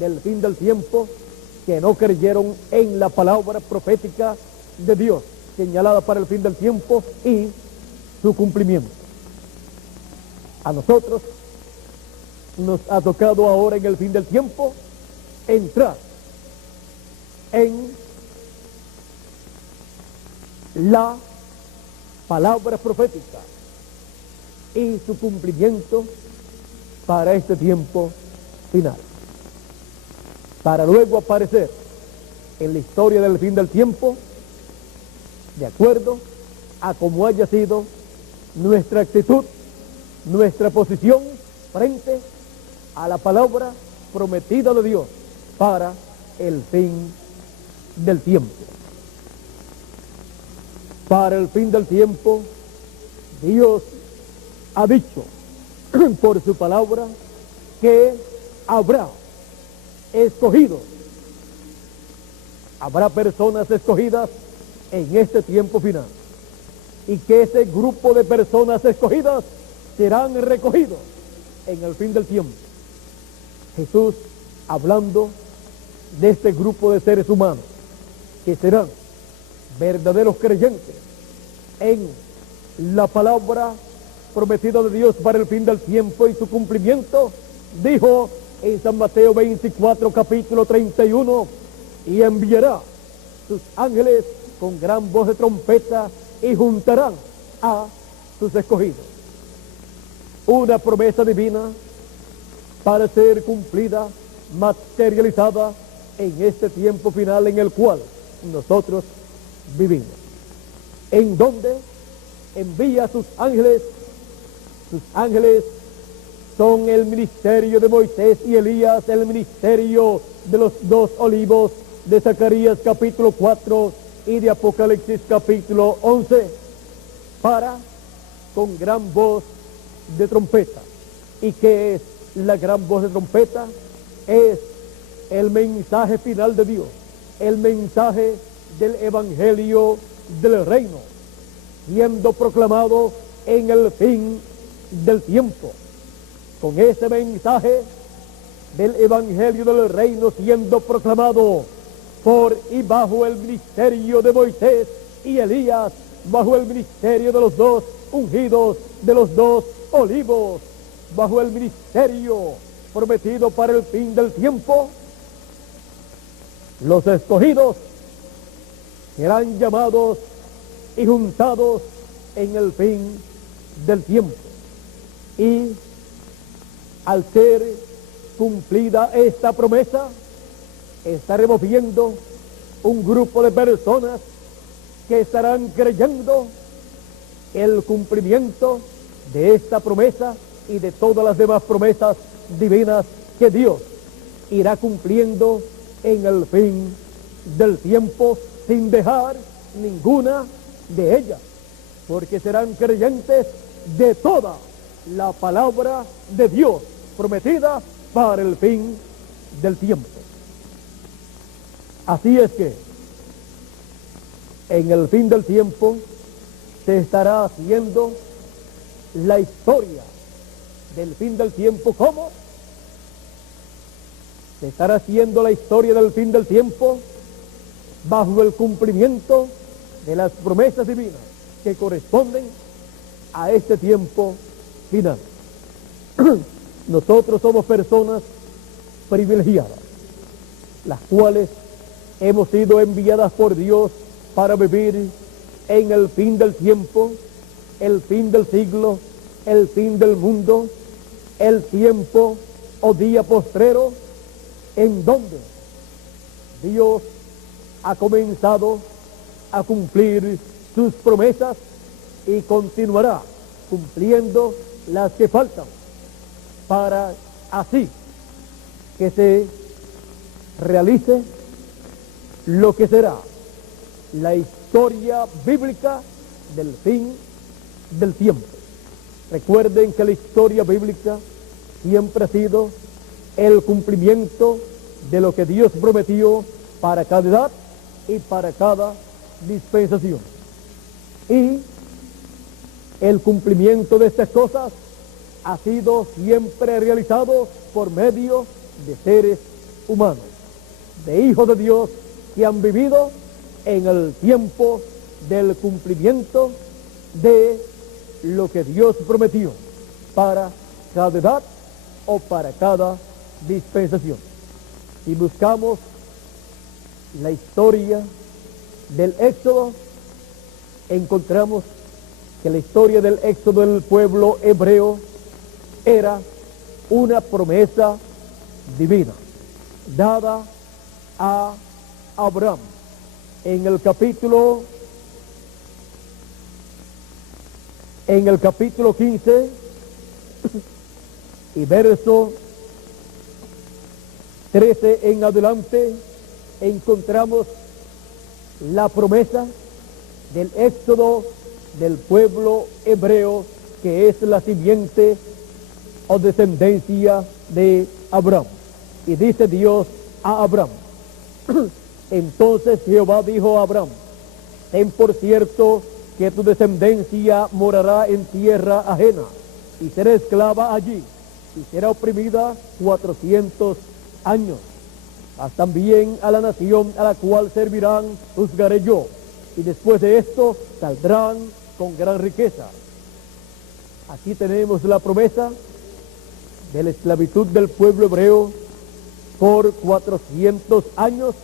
del fin del tiempo, que no creyeron en la palabra profética de Dios señalada para el fin del tiempo y su cumplimiento. A nosotros nos ha tocado ahora en el fin del tiempo entrar en la palabra profética y su cumplimiento para este tiempo final, para luego aparecer en la historia del fin del tiempo de acuerdo a cómo haya sido nuestra actitud, nuestra posición frente a la palabra prometida de Dios para el fin del tiempo. Para el fin del tiempo, Dios ha dicho por su palabra que habrá escogidos, habrá personas escogidas en este tiempo final, y que ese grupo de personas escogidas serán recogidos en el fin del tiempo. Jesús hablando de este grupo de seres humanos que serán verdaderos creyentes en la palabra prometida de Dios para el fin del tiempo y su cumplimiento, dijo en San Mateo 24, capítulo 31, y enviará sus ángeles con gran voz de trompeta y juntarán a sus escogidos. Una promesa divina para ser cumplida, materializada en este tiempo final en el cual nosotros vivimos. En donde envía a sus ángeles. Sus ángeles son el ministerio de Moisés y Elías, el ministerio de los dos olivos de Zacarías capítulo 4 y de Apocalipsis capítulo 11, para con gran voz de trompeta. ¿Y qué es la gran voz de trompeta? Es el mensaje final de Dios, el mensaje del evangelio del reino, siendo proclamado en el fin del tiempo. Con ese mensaje del evangelio del reino siendo proclamado por y bajo el ministerio de Moisés y Elías, bajo el ministerio de los dos ungidos, de los dos olivos, bajo el ministerio prometido para el fin del tiempo, los escogidos serán llamados y juntados en el fin del tiempo. Y al ser cumplida esta promesa, estaremos viendo un grupo de personas que estarán creyendo el cumplimiento de esta promesa y de todas las demás promesas divinas que Dios irá cumpliendo en el fin del tiempo, sin dejar ninguna de ellas, porque serán creyentes de toda la palabra de Dios prometida para el fin del tiempo. Así es que en el fin del tiempo se estará haciendo la historia del fin del tiempo. ¿Cómo? Se estará haciendo la historia del fin del tiempo bajo el cumplimiento de las promesas divinas que corresponden a este tiempo final. Nosotros somos personas privilegiadas, las cuales hemos sido enviadas por Dios para vivir en el fin del tiempo, el fin del siglo, el fin del mundo, el tiempo o día postrero, en donde Dios ha comenzado a cumplir sus promesas y continuará cumpliendo las que faltan, para así que se realice lo que será la historia bíblica del fin del tiempo. Recuerden que la historia bíblica siempre ha sido el cumplimiento de lo que Dios prometió para cada edad y para cada dispensación. Y el cumplimiento de estas cosas ha sido siempre realizado por medio de seres humanos, de hijos de Dios que han vivido en el tiempo del cumplimiento de lo que Dios prometió para cada edad o para cada dispensación. Si buscamos la historia del Éxodo, encontramos que la historia del Éxodo del pueblo hebreo era una promesa divina dada a Abraham. En el capítulo 15 y verso 13 en adelante, encontramos la promesa del éxodo del pueblo hebreo, que es la simiente o descendencia de Abraham. Y dice Dios a Abraham: entonces Jehová dijo a Abraham: ten por cierto que tu descendencia morará en tierra ajena, y será esclava allí, y será oprimida 400 años. Mas también a la nación a la cual servirán juzgaré yo, y después de esto saldrán con gran riqueza. Aquí tenemos la promesa de la esclavitud del pueblo hebreo por 400 años,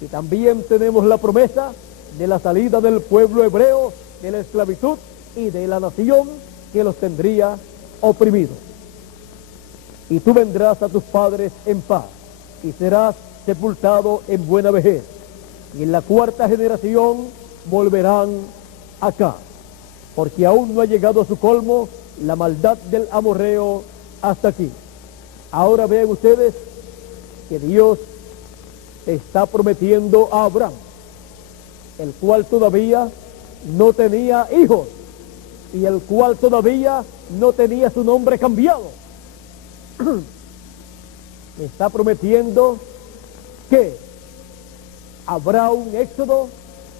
y también tenemos la promesa de la salida del pueblo hebreo de la esclavitud y de la nación que los tendría oprimidos. Y tú vendrás a tus padres en paz, y serás sepultado en buena vejez, y en la cuarta generación volverán acá, porque aún no ha llegado a su colmo la maldad del amorreo hasta aquí. Ahora vean ustedes que Dios está prometiendo a Abraham, el cual todavía no tenía hijos y el cual todavía no tenía su nombre cambiado. Está prometiendo que habrá un éxodo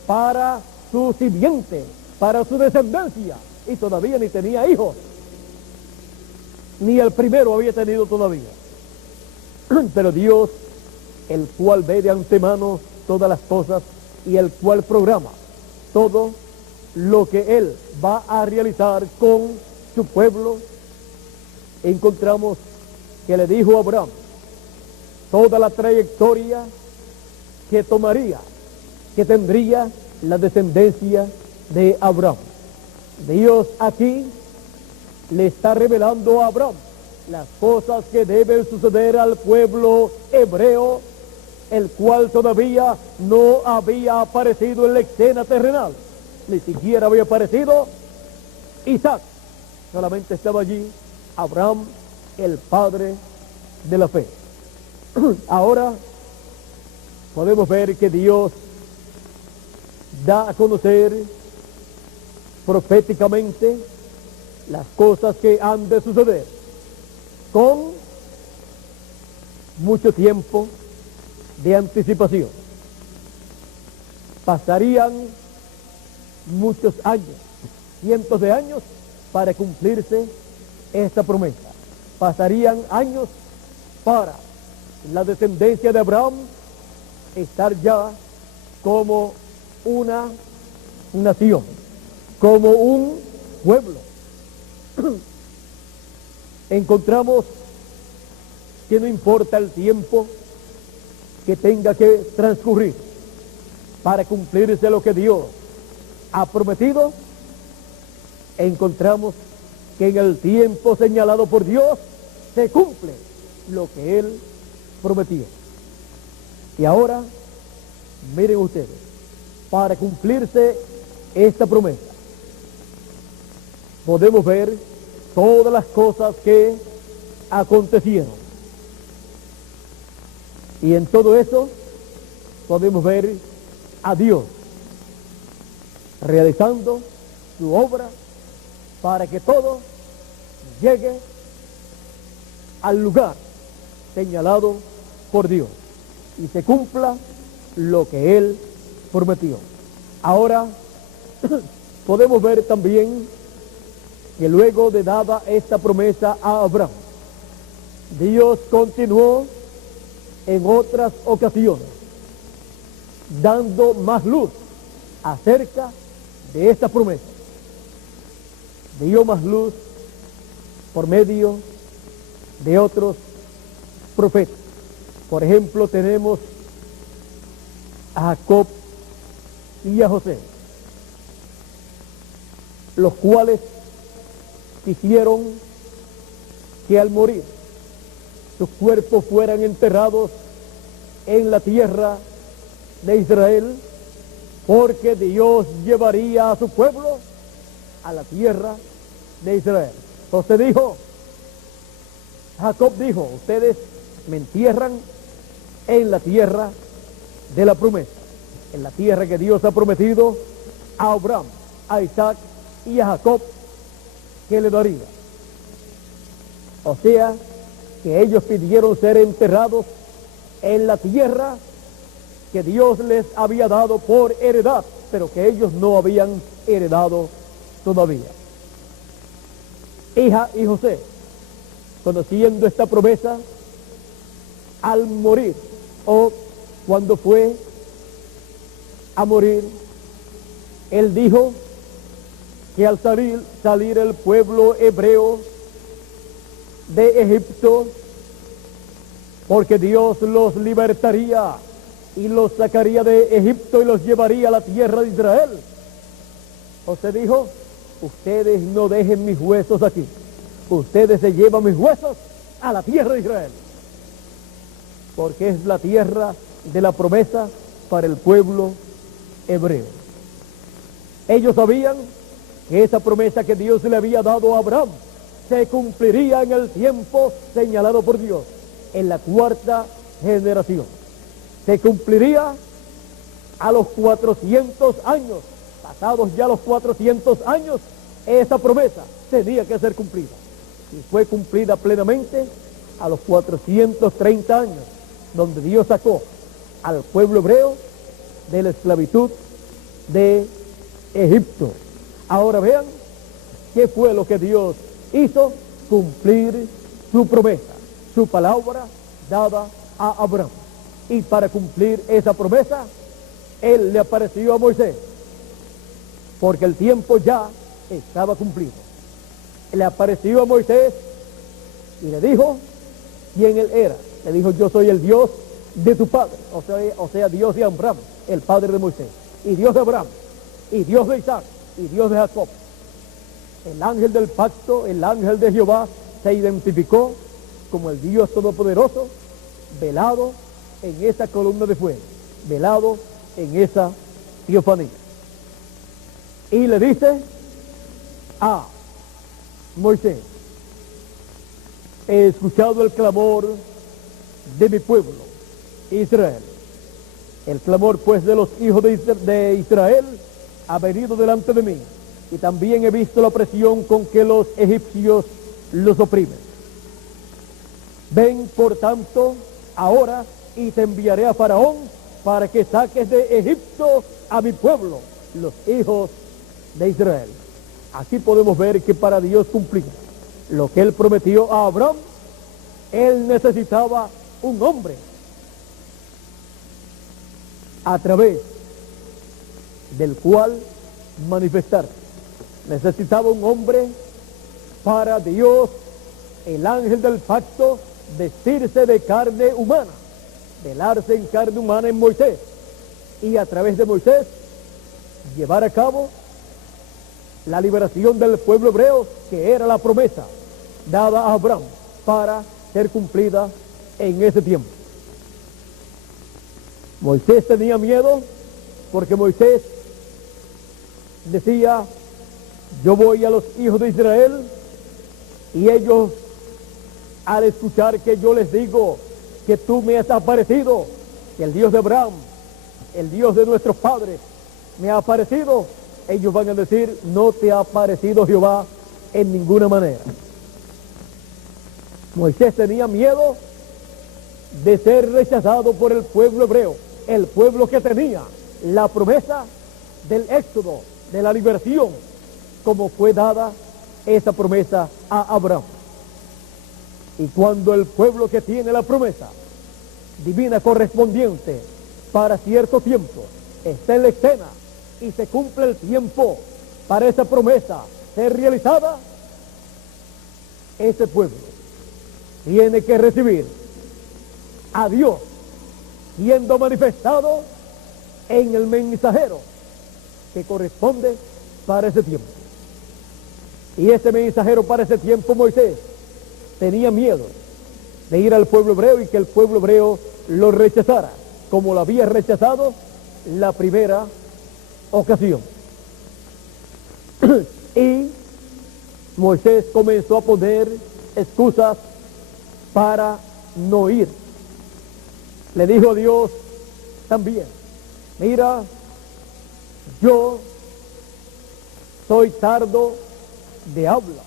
para su simiente, para su descendencia, y todavía ni tenía hijos, ni el primero había tenido todavía. Pero Dios, el cual ve de antemano todas las cosas y el cual programa todo lo que Él va a realizar con su pueblo, encontramos que le dijo a Abraham toda la trayectoria que tomaría, que tendría la descendencia de Abraham. Dios aquí le está revelando a Abraham las cosas que deben suceder al pueblo hebreo, el cual todavía no había aparecido en la escena terrenal, ni siquiera había aparecido Isaac, solamente estaba allí Abraham, el padre de la fe. Ahora podemos ver que Dios da a conocer proféticamente las cosas que han de suceder con mucho tiempo de anticipación. Pasarían muchos años, cientos de años, para cumplirse esta promesa. Pasarían años para la descendencia de Abraham estar ya como una nación, como un pueblo. Encontramos que no importa el tiempo que tenga que transcurrir para cumplirse lo que Dios ha prometido, encontramos que en el tiempo señalado por Dios se cumple lo que Él prometió. Y ahora, miren ustedes, para cumplirse esta promesa, podemos ver todas las cosas que acontecieron. Y en todo eso podemos ver a Dios realizando su obra para que todo llegue al lugar señalado por Dios y se cumpla lo que Él prometió. Ahora podemos ver también que luego de dada esta promesa a Abraham, Dios continuó en otras ocasiones dando más luz acerca de esta promesa. Dio más luz por medio de otros profetas. Por ejemplo, tenemos a Jacob y a José, los cuales quisieron que al morir sus cuerpos fueran enterrados en la tierra de Israel, porque Dios llevaría a su pueblo a la tierra de Israel. Entonces Jacob dijo, ustedes me entierran en la tierra de la promesa, en la tierra que Dios ha prometido a Abraham, a Isaac y a Jacob que le daría. O sea, que ellos pidieron ser enterrados en la tierra que Dios les había dado por heredad, pero que ellos no habían heredado todavía. Hija y José, conociendo esta promesa, al morir o cuando fue a morir Él dijo que al salir el pueblo hebreo de Egipto, porque Dios los libertaría y los sacaría de Egipto y los llevaría a la tierra de Israel. José dijo, ustedes no dejen mis huesos aquí, ustedes se llevan mis huesos a la tierra de Israel, porque es la tierra de la promesa para el pueblo hebreo. Ellos sabían que esa promesa que Dios le había dado a Abraham se cumpliría en el tiempo señalado por Dios, en la cuarta generación. Se cumpliría a los 400 años. Pasados ya los 400 años, esa promesa tenía que ser cumplida. Y fue cumplida plenamente a los 430 años, donde Dios sacó al pueblo hebreo de la esclavitud de Egipto. Ahora vean qué fue lo que Dios hizo: cumplir su promesa, su palabra dada a Abraham. Y para cumplir esa promesa, Él le apareció a Moisés, porque el tiempo ya estaba cumplido. Le apareció a Moisés y le dijo quién él era. Le dijo, yo soy el Dios de tu padre, o sea, Dios de Abraham, el padre de Moisés, y Dios de Abraham, y Dios de Isaac, y Dios de Jacob. El ángel del pacto, el ángel de Jehová, se identificó como el Dios todopoderoso, velado en esa columna de fuego, velado en esa teofanía. Y le dice a Moisés, he escuchado el clamor de mi pueblo, Israel. El clamor pues de los hijos de Israel ha venido delante de mí, y también he visto la opresión con que los egipcios los oprimen. Ven por tanto ahora y te enviaré a Faraón para que saques de Egipto a mi pueblo, los hijos de Israel. Aquí podemos ver que para Dios cumplir lo que Él prometió a Abraham, Él necesitaba un hombre a través del cual manifestarse. Necesitaba un hombre para Dios, el ángel del pacto, vestirse de carne humana, velarse en carne humana en Moisés, y a través de Moisés llevar a cabo la liberación del pueblo hebreo, que era la promesa dada a Abraham para ser cumplida en ese tiempo. Moisés tenía miedo porque Moisés decía, yo voy a los hijos de Israel y ellos, al escuchar que yo les digo que tú me has aparecido, que el Dios de Abraham, el Dios de nuestros padres me ha aparecido, ellos van a decir, no te ha aparecido Jehová en ninguna manera. Moisés tenía miedo de ser rechazado por el pueblo hebreo, el pueblo que tenía la promesa del éxodo, de la liberación, como fue dada esa promesa a Abraham. Y cuando el pueblo que tiene la promesa divina correspondiente para cierto tiempo está en la escena y se cumple el tiempo para esa promesa ser realizada, ese pueblo tiene que recibir a Dios siendo manifestado en el mensajero que corresponde para ese tiempo. Y ese mensajero para ese tiempo, Moisés, tenía miedo de ir al pueblo hebreo y que el pueblo hebreo lo rechazara, como lo había rechazado la primera ocasión. Y Moisés comenzó a poner excusas para no ir. Le dijo a Dios también, mira, yo soy tardo de habla.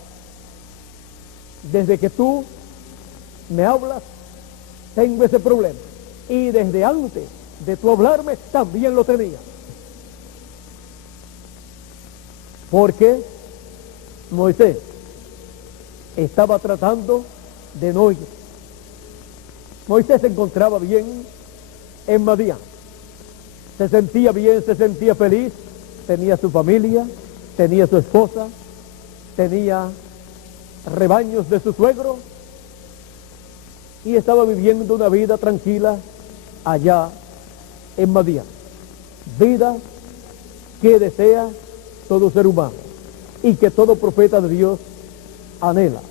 Desde que tú me hablas, tengo ese problema. Y desde antes de tú hablarme, también lo tenía. Porque Moisés estaba tratando de no ir. Moisés se encontraba bien en Madián. Se sentía bien, se sentía feliz, tenía su familia, tenía su esposa, tenía rebaños de su suegro y estaba viviendo una vida tranquila allá en Madián. Vida que desea todo ser humano y que todo profeta de Dios anhela.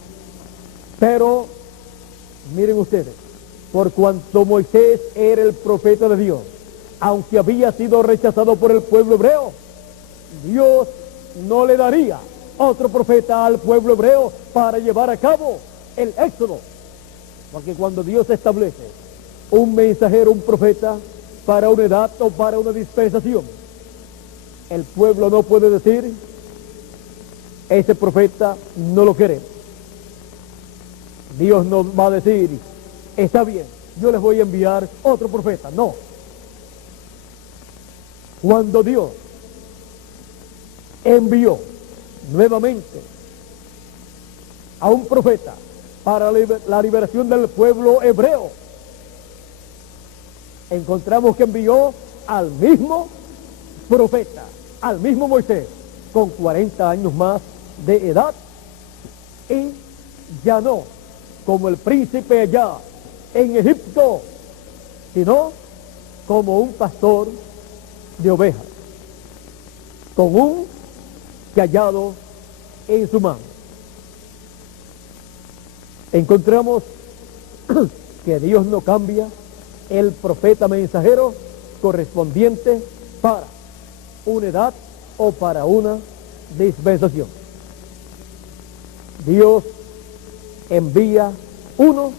Pero miren ustedes, por cuanto Moisés era el profeta de Dios, aunque había sido rechazado por el pueblo hebreo, Dios no le daría otro profeta al pueblo hebreo para llevar a cabo el éxodo. Porque cuando Dios establece un mensajero, un profeta, para una edad o para una dispensación, el pueblo no puede decir, ese profeta no lo queremos. Dios no va a decir, está bien, yo les voy a enviar otro profeta. No. Cuando Dios envió nuevamente a un profeta para la liberación del pueblo hebreo, encontramos que envió al mismo profeta, al mismo Moisés, con 40 años más de edad, y ya no como el príncipe allá en Egipto, sino como un pastor de ovejas, con un cayado en su mano. Encontramos que Dios no cambia el profeta mensajero correspondiente para una edad o para una dispensación. Dios envía uno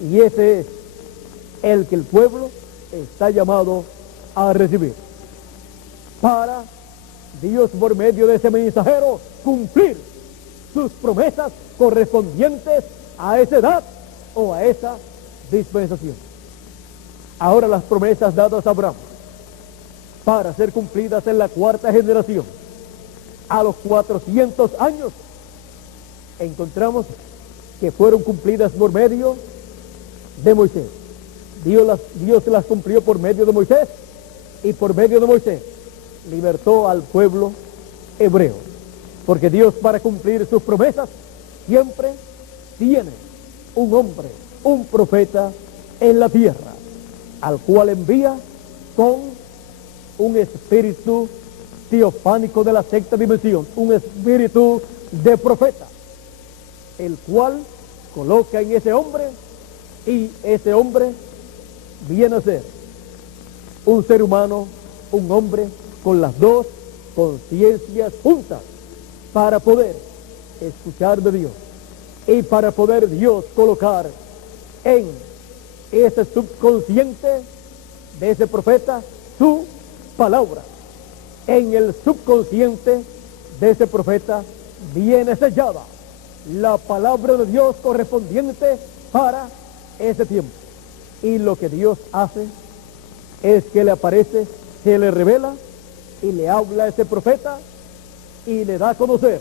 y ese es el que el pueblo está llamado a recibir, para Dios por medio de ese mensajero cumplir sus promesas correspondientes a esa edad o a esa dispensación. Ahora las promesas dadas a Abraham para ser cumplidas en la cuarta generación, a los 400 años, encontramos que fueron cumplidas por medio de Moisés. Dios las cumplió por medio de Moisés, y por medio de Moisés libertó al pueblo hebreo. Porque Dios, para cumplir sus promesas, siempre tiene un hombre, un profeta en la tierra, al cual envía con un espíritu teofánico de la sexta dimensión, un espíritu de profeta, el cual coloca en ese hombre, y ese hombre viene a ser un ser humano, un hombre con las dos conciencias juntas, para poder escuchar de Dios y para poder Dios colocar en ese subconsciente de ese profeta su palabra. En el subconsciente de ese profeta viene sellada la palabra de Dios correspondiente para ese tiempo. Y lo que Dios hace es que le aparece, que le revela y le habla a ese profeta y le da a conocer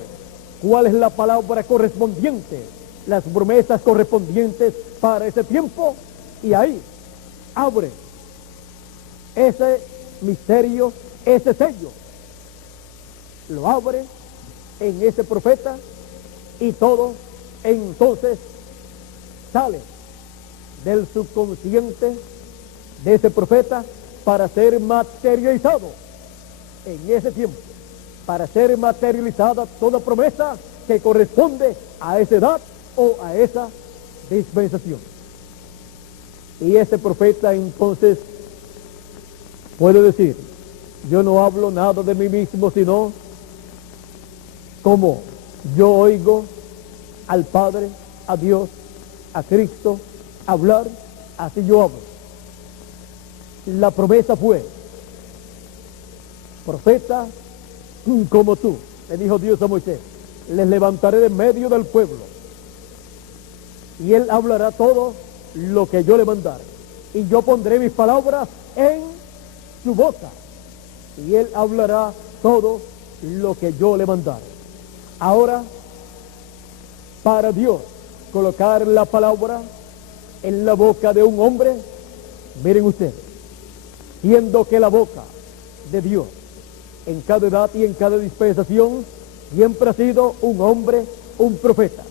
cuál es la palabra correspondiente, las promesas correspondientes para ese tiempo, y ahí abre ese misterio, ese sello, lo abre en ese profeta, y todo entonces sale del subconsciente de ese profeta para ser materializado en ese tiempo, para ser materializada toda promesa que corresponde a esa edad o a esa dispensación. Y ese profeta entonces puede decir, yo no hablo nada de mí mismo, sino como yo oigo al Padre, a Dios, a Cristo hablar, así yo hablo. La promesa fue, profeta como tú, le dijo Dios a Moisés, les levantaré de medio del pueblo, y él hablará todo lo que yo le mandare, y yo pondré mis palabras en su boca, y él hablará todo lo que yo le mandare. Ahora, para Dios colocar la palabra en la boca de un hombre, miren ustedes, siendo que la boca de Dios en cada edad y en cada dispensación, siempre ha sido un hombre, un profeta.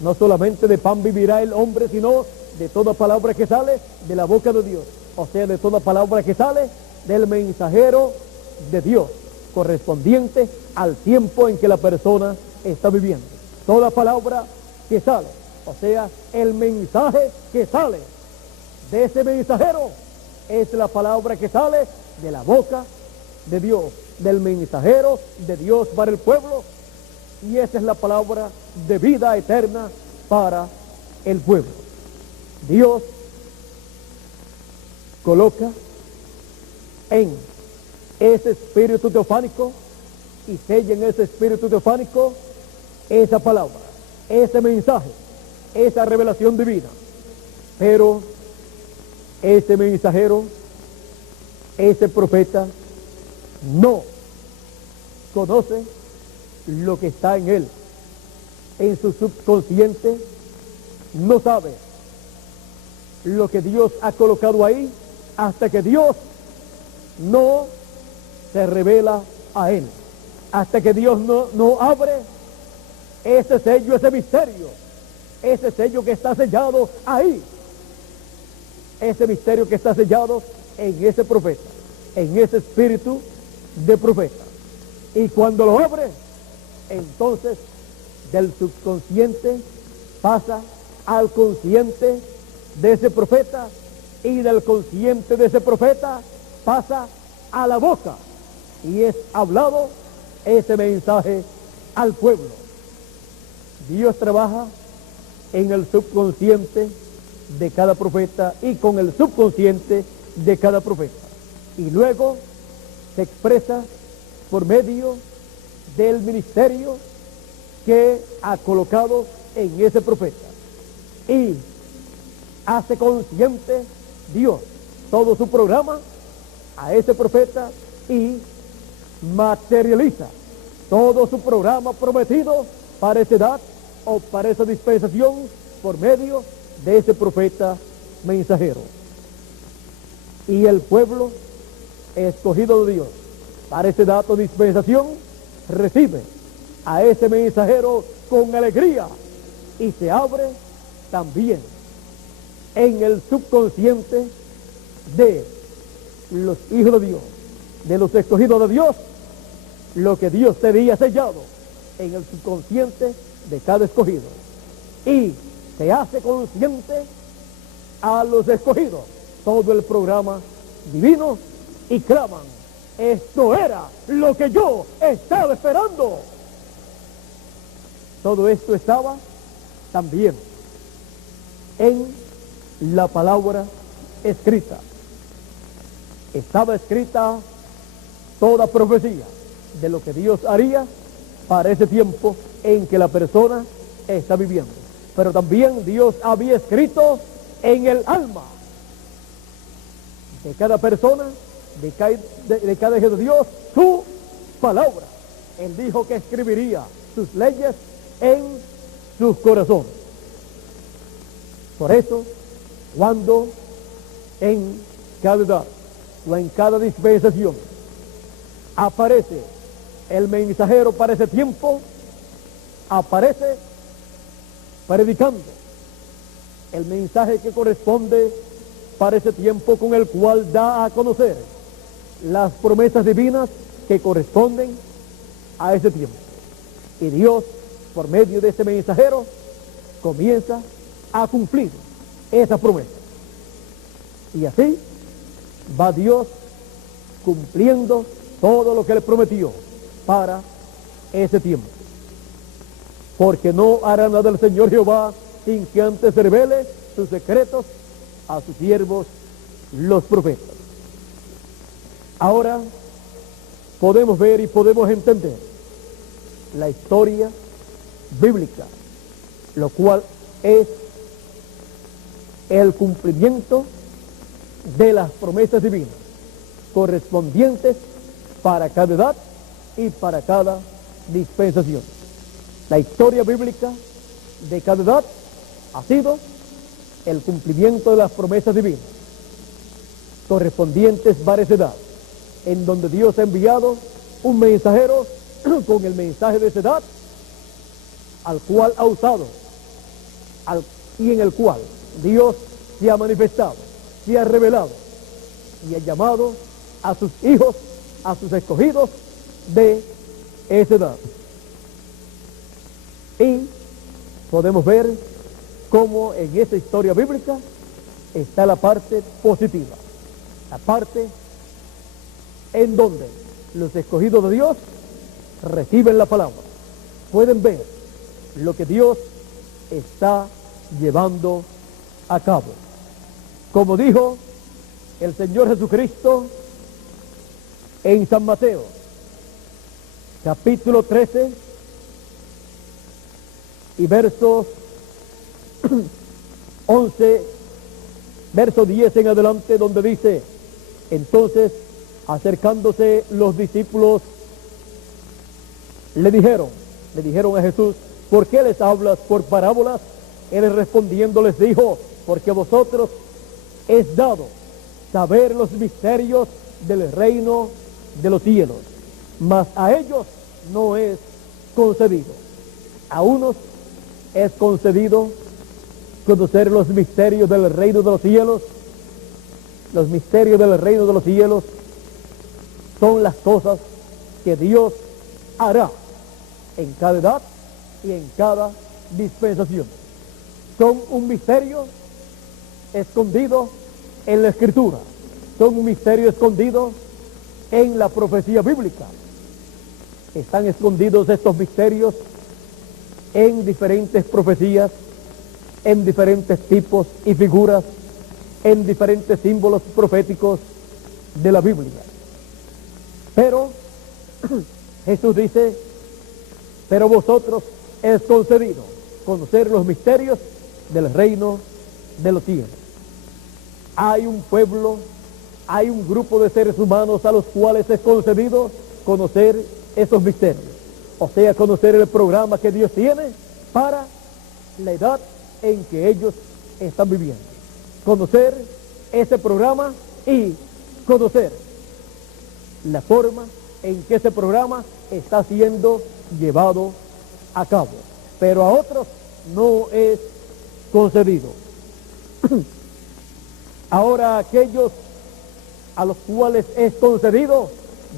No solamente de pan vivirá el hombre, sino de toda palabra que sale de la boca de Dios. O sea, de toda palabra que sale del mensajero de Dios, correspondiente al tiempo en que la persona está viviendo. Toda palabra que sale, o sea, el mensaje que sale de ese mensajero, es la palabra que sale de la boca de Dios, del mensajero de Dios para el pueblo, y esa es la palabra de vida eterna para el pueblo. Dios coloca en ese espíritu teofánico y sella en ese espíritu teofánico esa palabra, ese mensaje, esa revelación divina. Pero ese mensajero, ese profeta, no conoce lo que está en él, en su subconsciente. No sabe lo que Dios ha colocado ahí hasta que Dios no se revela a él, hasta que Dios no abre ese sello, ese misterio, ese sello que está sellado ahí, ese misterio que está sellado en ese profeta, en ese espíritu de profeta. Y cuando lo abre, entonces del subconsciente pasa al consciente de ese profeta, y del consciente de ese profeta pasa a la boca, y es hablado ese mensaje al pueblo. Dios trabaja en el subconsciente de cada profeta y con el subconsciente de cada profeta, y luego se expresa por medio del ministerio que ha colocado en ese profeta, y hace consciente Dios todo su programa a ese profeta y materializa todo su programa prometido para esa edad o para esa dispensación por medio de ese profeta mensajero. Y el pueblo escogido de Dios para esa edad o dispensación recibe a ese mensajero con alegría, y se abre también en el subconsciente de los hijos de Dios, de los escogidos de Dios, lo que Dios tenía sellado en el subconsciente de cada escogido, y se hace consciente a los escogidos todo el programa divino, y claman: esto era lo que yo estaba esperando. Todo esto estaba también en la palabra escrita. Estaba escrita toda profecía de lo que Dios haría para ese tiempo en que la persona está viviendo. Pero también Dios había escrito en el alma de cada persona, de cada hijo de Dios, su palabra. Él dijo que escribiría sus leyes en sus corazones. Por eso, cuando en cada edad o en cada dispensación aparece el mensajero para ese tiempo, aparece predicando el mensaje que corresponde para ese tiempo, con el cual da a conocer las promesas divinas que corresponden a ese tiempo. Y Dios, por medio de ese mensajero, comienza a cumplir esa promesa. Y así va Dios cumpliendo todo lo que le prometió para ese tiempo. Porque no hará nada el Señor Jehová sin que antes revele sus secretos a sus siervos los profetas. Ahora podemos ver y podemos entender la historia bíblica, lo cual es el cumplimiento de las promesas divinas correspondientes para cada edad y para cada dispensación. La historia bíblica de cada edad ha sido el cumplimiento de las promesas divinas correspondientes para esa edad en donde Dios ha enviado un mensajero con el mensaje de esa edad, al cual ha usado, y en el cual Dios se ha manifestado, se ha revelado y ha llamado a sus hijos, a sus escogidos de esa edad. Y podemos ver cómo en esa historia bíblica está la parte positiva, la parte en donde los escogidos de Dios reciben la palabra, pueden ver lo que Dios está llevando a cabo. Como dijo el Señor Jesucristo en San Mateo, capítulo 13 y versos 11, verso 10 en adelante, donde dice: entonces, acercándose los discípulos, le dijeron a Jesús: ¿por qué les hablas por parábolas? Él respondiendo les dijo: porque a vosotros es dado saber los misterios del reino de los cielos, mas a ellos no es concedido. A unos es concedido conocer los misterios del reino de los cielos. Los misterios del reino de los cielos son las cosas que Dios hará en cada edad y en cada dispensación. Son un misterio escondido en la Escritura, son un misterio escondido en la profecía bíblica. Están escondidos estos misterios en diferentes profecías, en diferentes tipos y figuras, en diferentes símbolos proféticos de la Biblia. Pero Jesús dice: pero vosotros es concedido conocer los misterios del reino de los cielos. Hay un pueblo, hay un grupo de seres humanos a los cuales es concedido conocer esos misterios, o sea, conocer el programa que Dios tiene para la edad en que ellos están viviendo, conocer ese programa y conocer la forma en que ese programa está siendo llevado a cabo. Pero a otros no es concedido. Ahora, aquellos a los cuales es concedido,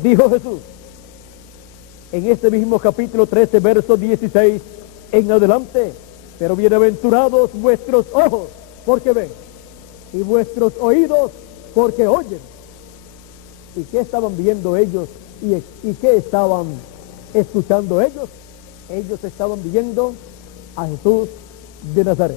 dijo Jesús en este mismo capítulo 13, verso 16 en adelante: pero bienaventurados vuestros ojos, porque ven, y vuestros oídos, porque oyen. ¿Y qué estaban viendo ellos? ¿Y qué estaban escuchando ellos? Ellos estaban viendo a Jesús de Nazaret.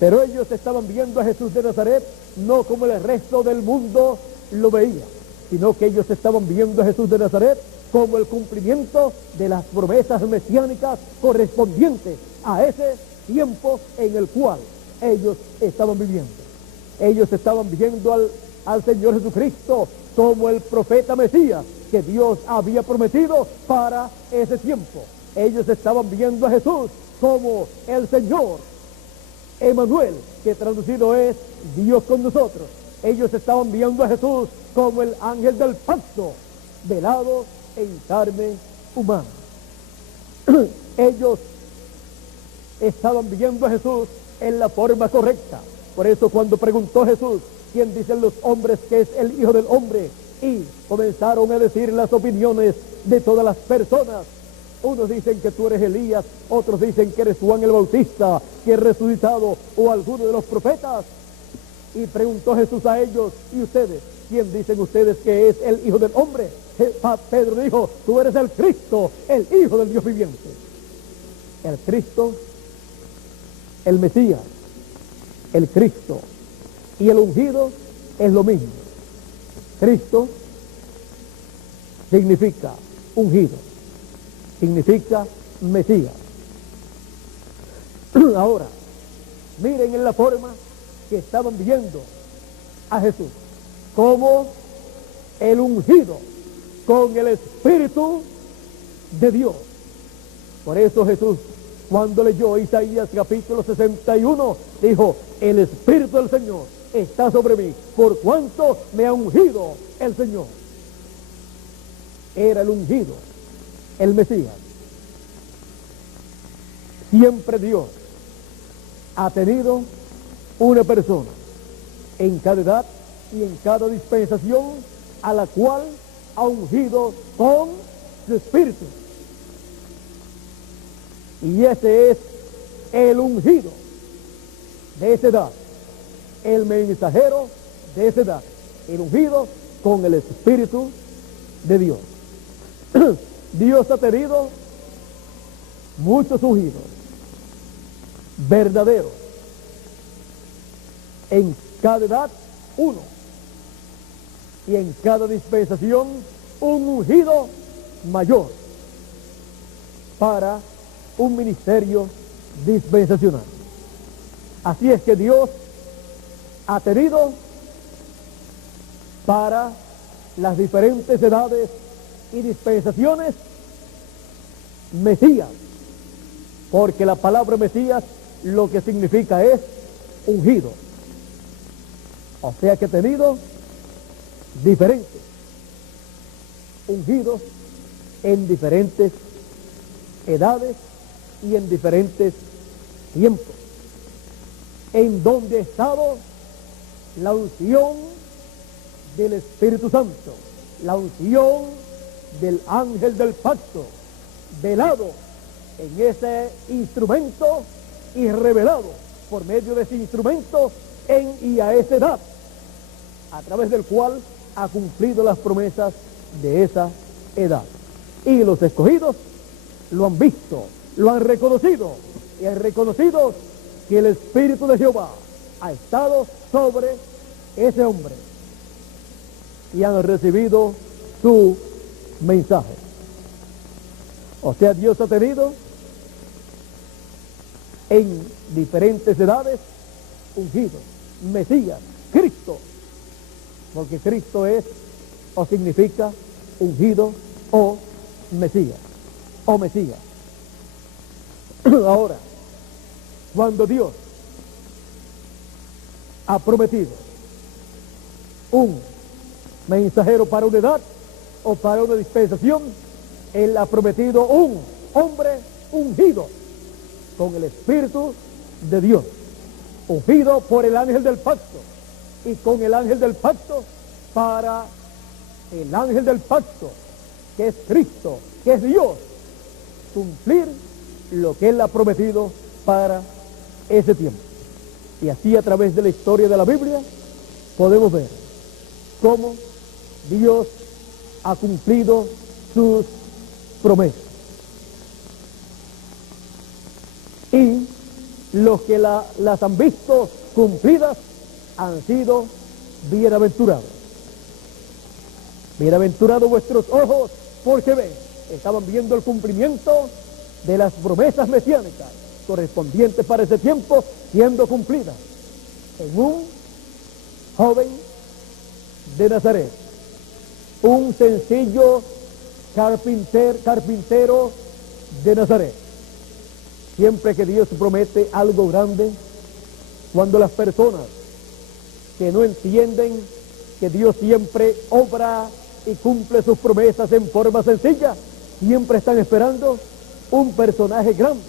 Pero ellos estaban viendo a Jesús de Nazaret no como el resto del mundo lo veía, sino que ellos estaban viendo a Jesús de Nazaret como el cumplimiento de las promesas mesiánicas correspondientes a ese tiempo en el cual ellos estaban viviendo. Ellos estaban viendo al Señor Jesucristo como el profeta Mesías que Dios había prometido para ese tiempo. Ellos estaban viendo a Jesús como el Señor Emmanuel, que traducido es Dios con nosotros. Ellos estaban viendo a Jesús como el ángel del pacto, velado en carne humana. Ellos estaban viendo a Jesús en la forma correcta. Por eso cuando preguntó Jesús: ¿quién dicen los hombres que es el Hijo del Hombre? Y comenzaron a decir las opiniones de todas las personas. Unos dicen que tú eres Elías, otros dicen que eres Juan el Bautista, que es resucitado, o alguno de los profetas. Y preguntó Jesús a ellos: ¿y ustedes? ¿Quién dicen ustedes que es el Hijo del Hombre? Pedro dijo: tú eres el Cristo, el Hijo del Dios viviente. El Cristo, el Mesías, el Cristo y el ungido es lo mismo. Cristo significa ungido, significa Mesías. Ahora, miren en la forma que estaban viendo a Jesús, como el ungido con el Espíritu de Dios. Por eso Jesús, cuando leyó Isaías capítulo 61, dijo: el Espíritu del Señor está sobre mí, por cuanto me ha ungido el Señor. era el ungido, el Mesías. Siempre Dios ha tenido una persona en cada edad y en cada dispensación a la cual ha ungido con su Espíritu. Y ese es el ungido de esa edad, el mensajero de esa edad, el ungido con el Espíritu de Dios. Dios ha tenido muchos ungidos verdaderos, en cada edad uno, y en cada dispensación un ungido mayor para un ministerio dispensacional. Así es que Dios ha tenido para las diferentes edades y dispensaciones Mesías, porque la palabra Mesías lo que significa es ungido. O sea que ha tenido diferentes ungidos en diferentes edades y en diferentes tiempos, en donde ha estado la unción del Espíritu Santo, la unción del ángel del pacto, velado en ese instrumento y revelado por medio de ese instrumento en y a esa edad, a través del cual ha cumplido las promesas de esa edad. Y los escogidos lo han visto, lo han reconocido, y han reconocido que el Espíritu de Jehová ha estado sobre ese hombre, y han recibido su mensaje. O sea, Dios ha tenido en diferentes edades ungidos, Mesías, Cristo, porque Cristo es o significa ungido o Mesías, o Mesías. Ahora, cuando Dios ha prometido un mensajero para una edad o para una dispensación, Él ha prometido un hombre ungido con el Espíritu de Dios, ungido por el ángel del pacto, y con el ángel del pacto para el ángel del pacto, que es Cristo, que es Dios, cumplir lo que Él ha prometido para ese tiempo. Y así, a través de la historia de la Biblia, podemos ver cómo Dios ha cumplido sus promesas. Y los que las han visto cumplidas han sido bienaventurados. Bienaventurados vuestros ojos, porque ven, estaban viendo el cumplimiento de las promesas mesiánicas correspondientes para ese tiempo siendo cumplidas en un joven de Nazaret, un sencillo carpintero de Nazaret. Siempre que Dios promete algo grande, cuando las personas que no entienden que Dios siempre obra y cumple sus promesas en forma sencilla, siempre están esperando un personaje grande,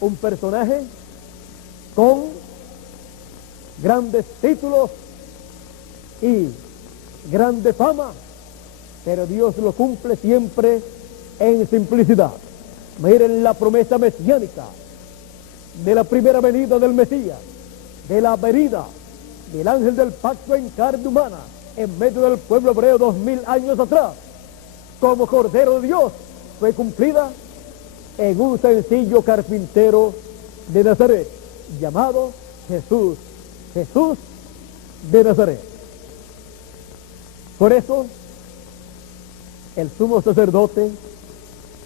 un personaje con grandes títulos y grande fama, pero Dios lo cumple siempre en simplicidad. Miren la promesa mesiánica de la primera venida del Mesías, de la venida del ángel del pacto en carne humana en medio del pueblo hebreo 2000 años atrás, como Cordero de Dios, fue cumplida en un sencillo carpintero de Nazaret llamado Jesús, Jesús de Nazaret. Por eso el sumo sacerdote,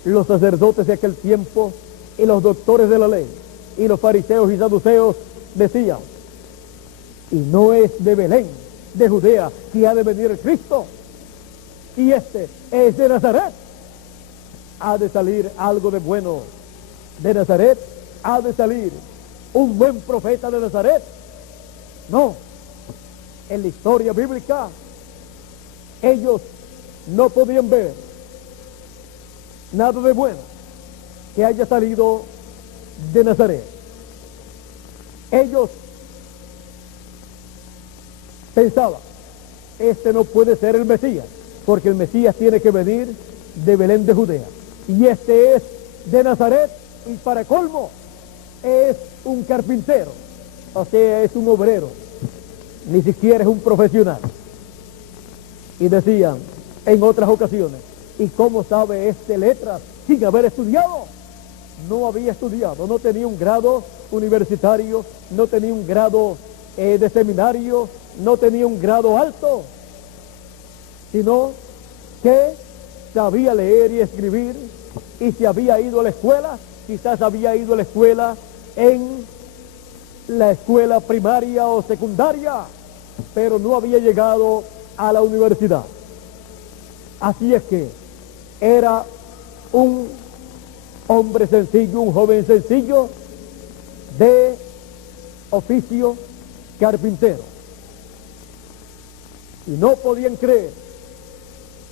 los sacerdotes de aquel tiempo y los doctores de la ley y los fariseos y saduceos decían: y no es de Belén, de Judea, que ha de venir el Cristo, y este es de Nazaret. Ha de salir algo de bueno de Nazaret, ha de salir un buen profeta de Nazaret. No, en la historia bíblica ellos no podían ver nada de bueno que haya salido de Nazaret. Ellos pensaban, este no puede ser el Mesías, porque el Mesías tiene que venir de Belén de Judea, y este es de Nazaret, y para colmo es un carpintero, o sea, es un obrero, ni siquiera es un profesional. Y decían en otras ocasiones, ¿y cómo sabe este letras sin haber estudiado? No había estudiado, no tenía un grado universitario, no tenía un grado de seminario, no tenía un grado alto, sino que sabía leer y escribir, y si había ido a la escuela, quizás había ido a la escuela en la escuela primaria o secundaria, pero no había llegado a la universidad. Así es que era un hombre sencillo, un joven sencillo de oficio carpintero. Y no podían creer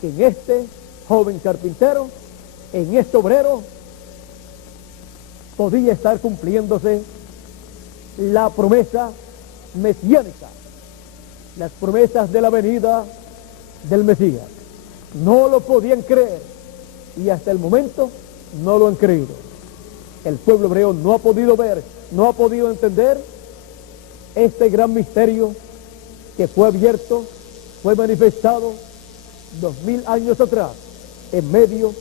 que en este joven carpintero, en este obrero, podía estar cumpliéndose la promesa mesiánica, las promesas de la venida del Mesías. No lo podían creer, y hasta el momento no lo han creído. El pueblo hebreo no ha podido ver, no ha podido entender este gran misterio que fue abierto, fue manifestado 2000 años atrás en medio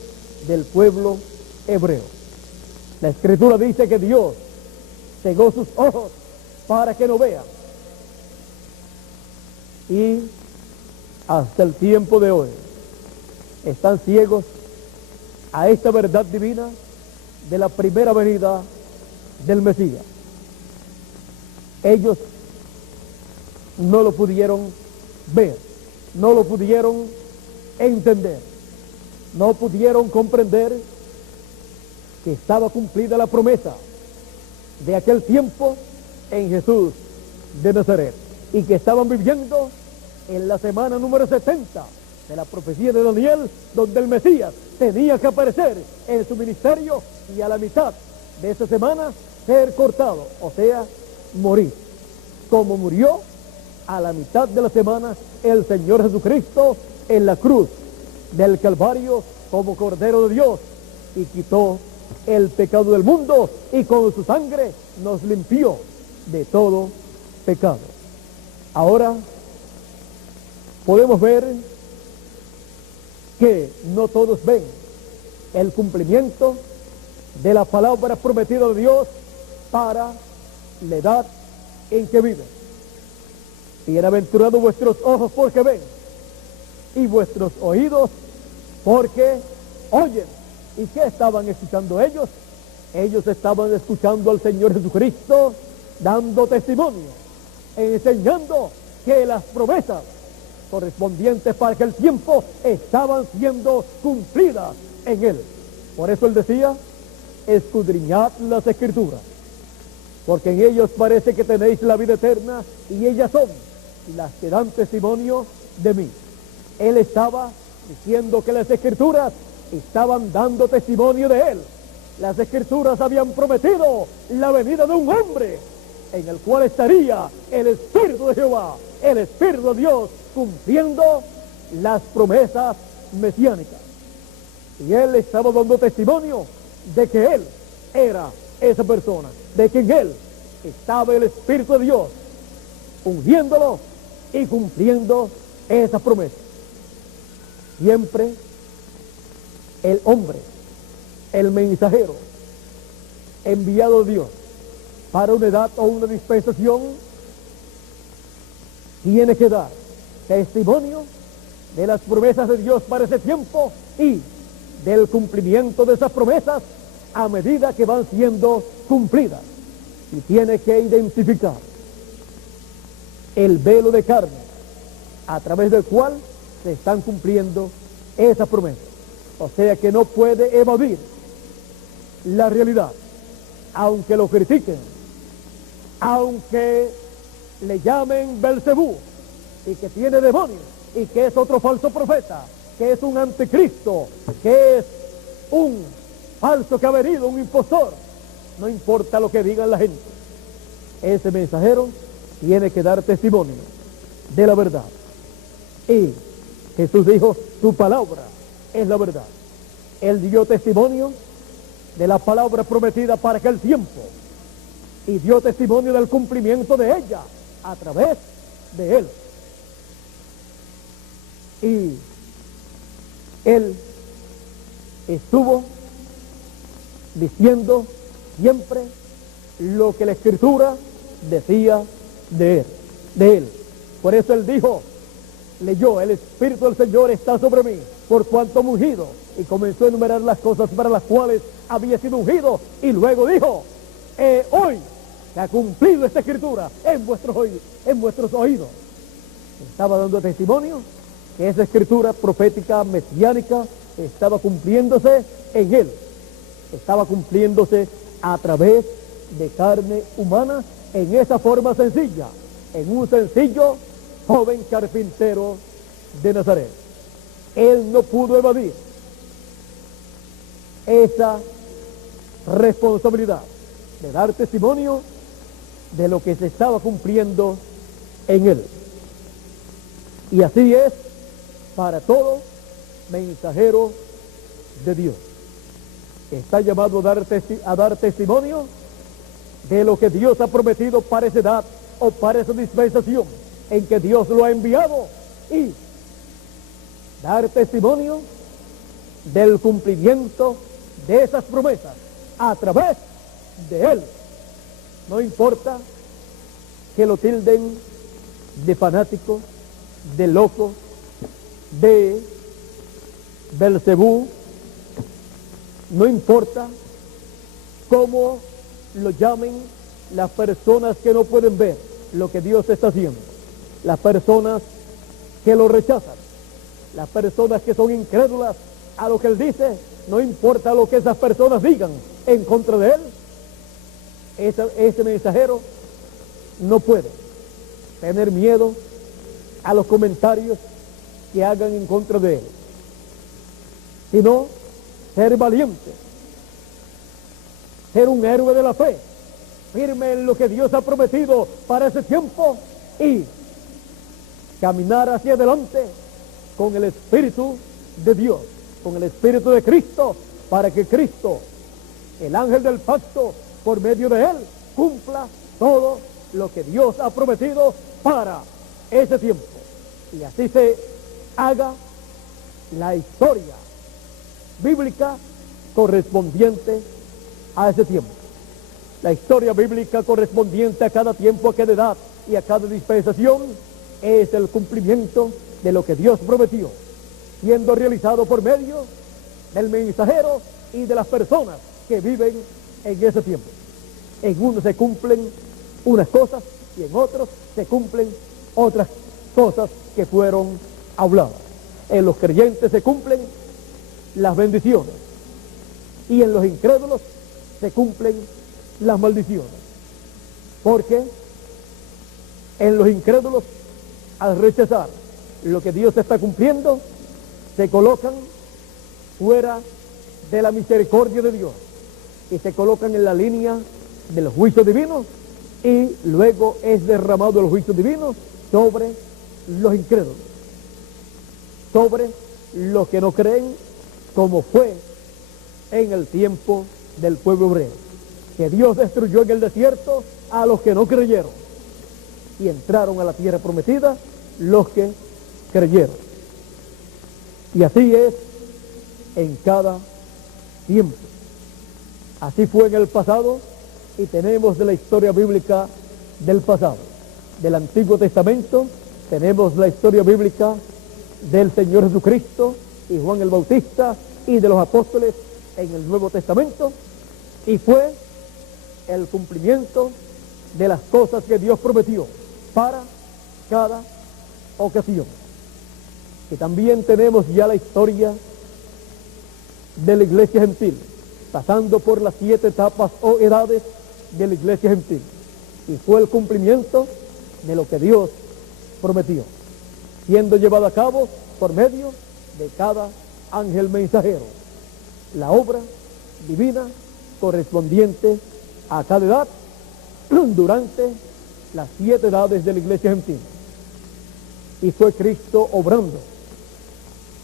del pueblo hebreo. La Escritura dice que Dios cegó sus ojos para que no vean, y hasta el tiempo de hoy están ciegos a esta verdad divina de la primera venida del Mesías. Ellos no lo pudieron ver, no lo pudieron entender, no pudieron comprender que estaba cumplida la promesa de aquel tiempo en Jesús de Nazaret, y que estaban viviendo en la semana número 70 de la profecía de Daniel, donde el Mesías tenía que aparecer en su ministerio y a la mitad de esa semana ser cortado, o sea, morir, como murió a la mitad de la semana el Señor Jesucristo en la cruz del Calvario como Cordero de Dios, y quitó el pecado del mundo, y con su sangre nos limpió de todo pecado. Ahora podemos ver que no todos ven el cumplimiento de la palabra prometida de Dios para la edad en que viven. Bienaventurados vuestros ojos porque ven, y vuestros oídos porque oyen. ¿Y qué estaban escuchando ellos? Ellos estaban escuchando al Señor Jesucristo dando testimonio, enseñando que las promesas correspondientes para aquel tiempo estaban siendo cumplidas en Él. Por eso Él decía, escudriñad las Escrituras, porque en ellos parece que tenéis la vida eterna, y ellas son las que dan testimonio de mí. Él estaba diciendo que las Escrituras estaban dando testimonio de Él. Las Escrituras habían prometido la venida de un hombre en el cual estaría el Espíritu de Jehová, el Espíritu de Dios, cumpliendo las promesas mesiánicas. Y Él estaba dando testimonio de que Él era esa persona, de que en Él estaba el Espíritu de Dios, ungiéndolo y cumpliendo esas promesas. Siempre el hombre, el mensajero enviado de Dios para una edad o una dispensación, tiene que dar testimonio de las promesas de Dios para ese tiempo y del cumplimiento de esas promesas a medida que van siendo cumplidas. Y tiene que identificar el velo de carne a través del cual se están cumpliendo esas promesas. O sea que no puede evadir la realidad, aunque lo critiquen, aunque le llamen Belcebú, y que tiene demonios, y que es otro falso profeta, que es un anticristo, que es un falso que ha venido, un impostor. No importa lo que digan la gente. Ese mensajero tiene que dar testimonio de la verdad. Y Jesús dijo, su palabra es la verdad. Él dio testimonio de la palabra prometida para aquel tiempo y dio testimonio del cumplimiento de ella a través de él. Y él estuvo diciendo siempre lo que la Escritura decía de él. Por eso él dijo, leyó, el Espíritu del Señor está sobre mí, por cuanto ungido, y comenzó a enumerar las cosas para las cuales había sido ungido, y luego dijo, hoy se ha cumplido esta Escritura en vuestros oídos. Estaba dando testimonio que esa Escritura profética, mesiánica, estaba cumpliéndose en él, estaba cumpliéndose a través de carne humana, en esa forma sencilla, en un sencillo joven carpintero de Nazaret. Él no pudo evadir esa responsabilidad de dar testimonio de lo que se estaba cumpliendo en él. Y así es para todo mensajero de Dios. Está llamado a dar testimonio de lo que Dios ha prometido para esa edad o para esa dispensación en que Dios lo ha enviado, y dar testimonio del cumplimiento de esas promesas a través de él. No importa que lo tilden de fanático, de loco, de Belcebú, no importa cómo lo llamen las personas que no pueden ver lo que Dios está haciendo, las personas que lo rechazan, las personas que son incrédulas a lo que él dice, no importa lo que esas personas digan en contra de él, ese mensajero no puede tener miedo a los comentarios que hagan en contra de él, sino ser valiente, ser un héroe de la fe, firme en lo que Dios ha prometido para ese tiempo y caminar hacia adelante con el Espíritu de Dios, con el Espíritu de Cristo, para que Cristo, el ángel del pacto, por medio de él, cumpla todo lo que Dios ha prometido para ese tiempo. Y así se haga la historia bíblica correspondiente a ese tiempo. La historia bíblica correspondiente a cada tiempo, a cada edad y a cada dispensación es el cumplimiento de lo que Dios prometió, siendo realizado por medio del mensajero y de las personas que viven en ese tiempo. En unos se cumplen unas cosas y en otros se cumplen otras cosas que fueron habladas. En los creyentes se cumplen las bendiciones y en los incrédulos se cumplen las maldiciones, porque en los incrédulos, al rechazar lo que Dios está cumpliendo, se colocan fuera de la misericordia de Dios y se colocan en la línea del juicio divino, y luego es derramado el juicio divino sobre los incrédulos, sobre los que no creen, como fue en el tiempo del pueblo hebreo, que Dios destruyó en el desierto a los que no creyeron y entraron a la tierra prometida los que creyeron. Y así es en cada tiempo. Así fue en el pasado, y tenemos de la historia bíblica del pasado, del Antiguo Testamento, tenemos la historia bíblica del Señor Jesucristo y Juan el Bautista y de los apóstoles en el Nuevo Testamento, y fue el cumplimiento de las cosas que Dios prometió para cada ocasión. Y también tenemos ya la historia de la iglesia gentil, pasando por las 7 etapas o edades de la iglesia gentil, y fue el cumplimiento de lo que Dios prometió, siendo llevado a cabo por medio de cada ángel mensajero, la obra divina correspondiente a cada edad durante las 7 edades de la iglesia gentil. Y fue Cristo obrando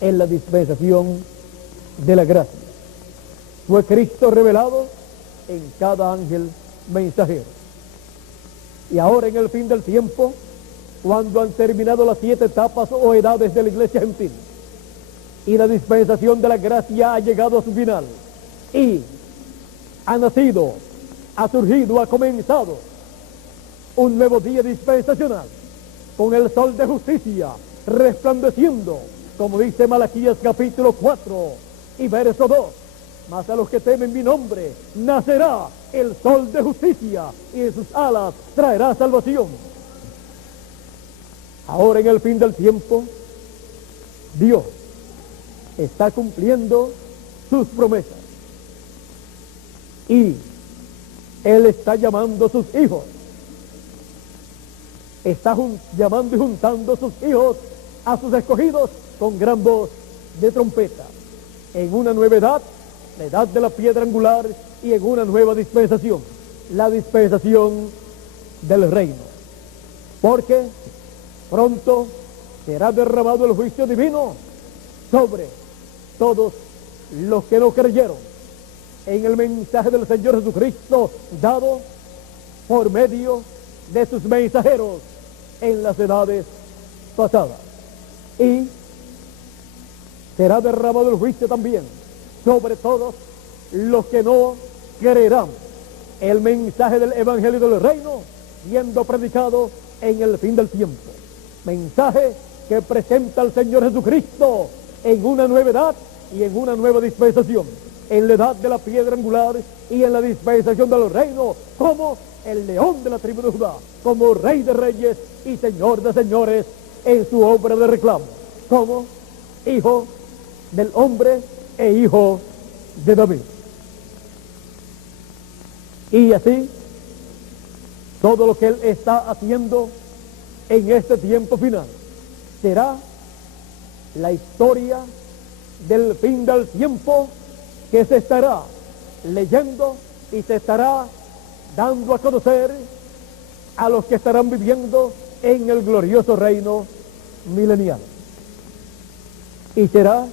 en la dispensación de la gracia. Fue Cristo revelado en cada ángel mensajero. Y ahora en el fin del tiempo, cuando han terminado las 7 etapas o edades de la iglesia gentil, y la dispensación de la gracia ha llegado a su final, y ha nacido, ha surgido, ha comenzado un nuevo día dispensacional, con el sol de justicia resplandeciendo, como dice Malaquías capítulo 4 y verso 2, mas a los que temen mi nombre nacerá el sol de justicia, y en sus alas traerá salvación. Ahora en el fin del tiempo, Dios está cumpliendo sus promesas, y Él está llamando a sus hijos, está llamando y juntando a sus hijos, a sus escogidos, con gran voz de trompeta, en una nueva edad, la edad de la piedra angular, y en una nueva dispensación, la dispensación del reino, porque pronto será derramado el juicio divino sobre todos los que no creyeron en el mensaje del Señor Jesucristo dado por medio de sus mensajeros en las edades pasadas. Y será derramado el juicio también sobre todos los que no creerán el mensaje del Evangelio del Reino siendo predicado en el fin del tiempo. Mensaje que presenta al Señor Jesucristo en una nueva edad y en una nueva dispensación, en la edad de la piedra angular y en la dispensación del reino, como el león de la tribu de Judá, como rey de reyes y señor de señores en su obra de reclamo, como hijo del hombre e hijo de David. Y así, todo lo que Él está haciendo en este tiempo final será la historia del fin del tiempo, que se estará leyendo y se estará dando a conocer a los que estarán viviendo en el glorioso reino milenial. Y será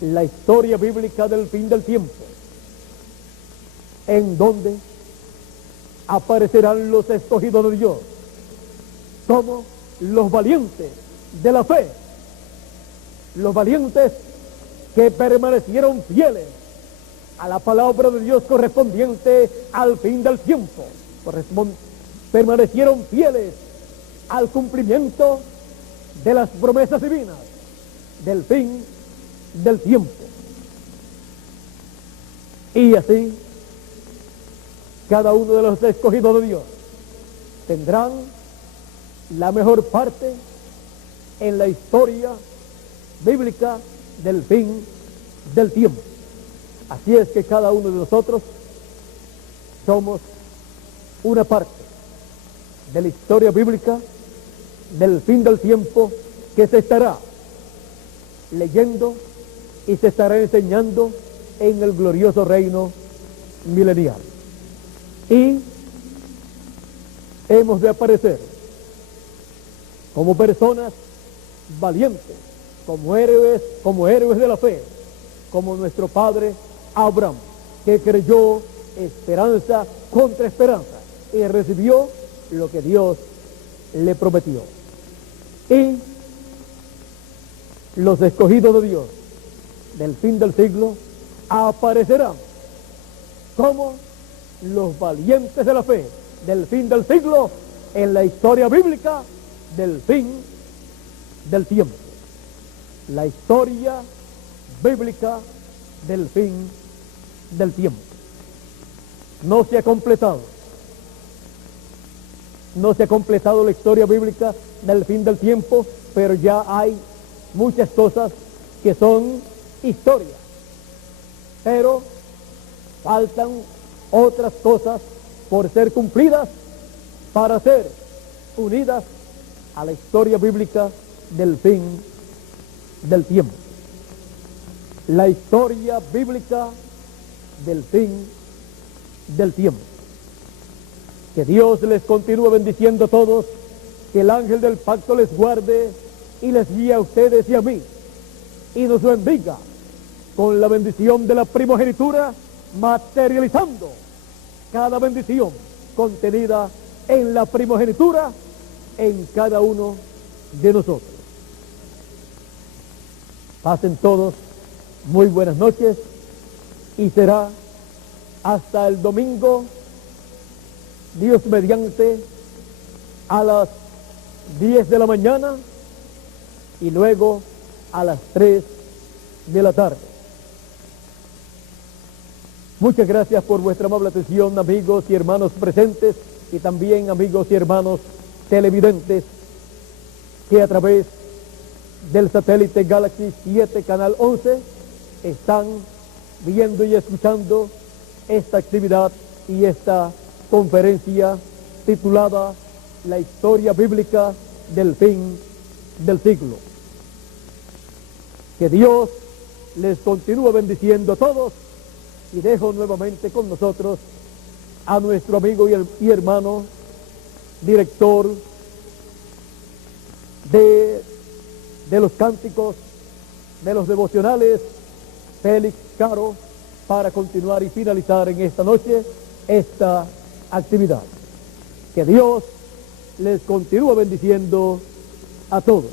la historia bíblica del fin del tiempo, en donde aparecerán los escogidos de Dios como los valientes de la fe, los valientes que permanecieron fieles a la palabra de Dios correspondiente al fin del tiempo, permanecieron fieles al cumplimiento de las promesas divinas del fin del tiempo. Y así, cada uno de los escogidos de Dios tendrán la mejor parte en la historia bíblica del fin del tiempo. Así es que cada uno de nosotros somos una parte de la historia bíblica del fin del tiempo, que se estará leyendo y se estará enseñando en el glorioso reino milenial. Y hemos de aparecer como personas valientes, como héroes de la fe, como nuestro padre Abraham, que creyó esperanza contra esperanza y recibió lo que Dios le prometió. Y los escogidos de Dios del fin del siglo aparecerán como los valientes de la fe del fin del siglo en la historia bíblica del fin del tiempo. La historia bíblica del fin del tiempo no se ha completado. No se ha completado la historia bíblica del fin del tiempo, pero ya hay muchas cosas que son historia. Pero faltan otras cosas por ser cumplidas para ser unidas a la historia bíblica del fin del tiempo. la historia bíblica del fin del tiempo. Que Dios les continúe bendiciendo a todos, que el ángel del pacto les guarde y les guíe a ustedes y a mí, y nos bendiga con la bendición de la primogenitura, materializando cada bendición contenida en la primogenitura en cada uno de nosotros. Pasen todos muy buenas noches y será hasta el domingo, Dios mediante, a las 10 de la mañana y luego a las 3 de la tarde. Muchas gracias por vuestra amable atención, amigos y hermanos presentes, y también amigos y hermanos televidentes que a través del satélite Galaxy 7 Canal 11 están viendo y escuchando esta actividad y esta conferencia titulada La historia bíblica del fin del siglo. Que Dios les continúe bendiciendo a todos, y dejo nuevamente con nosotros a nuestro amigo y hermano director de los cánticos, de los devocionales, Félix Caro, para continuar y finalizar en esta noche esta actividad. Que Dios les continúe bendiciendo a todos.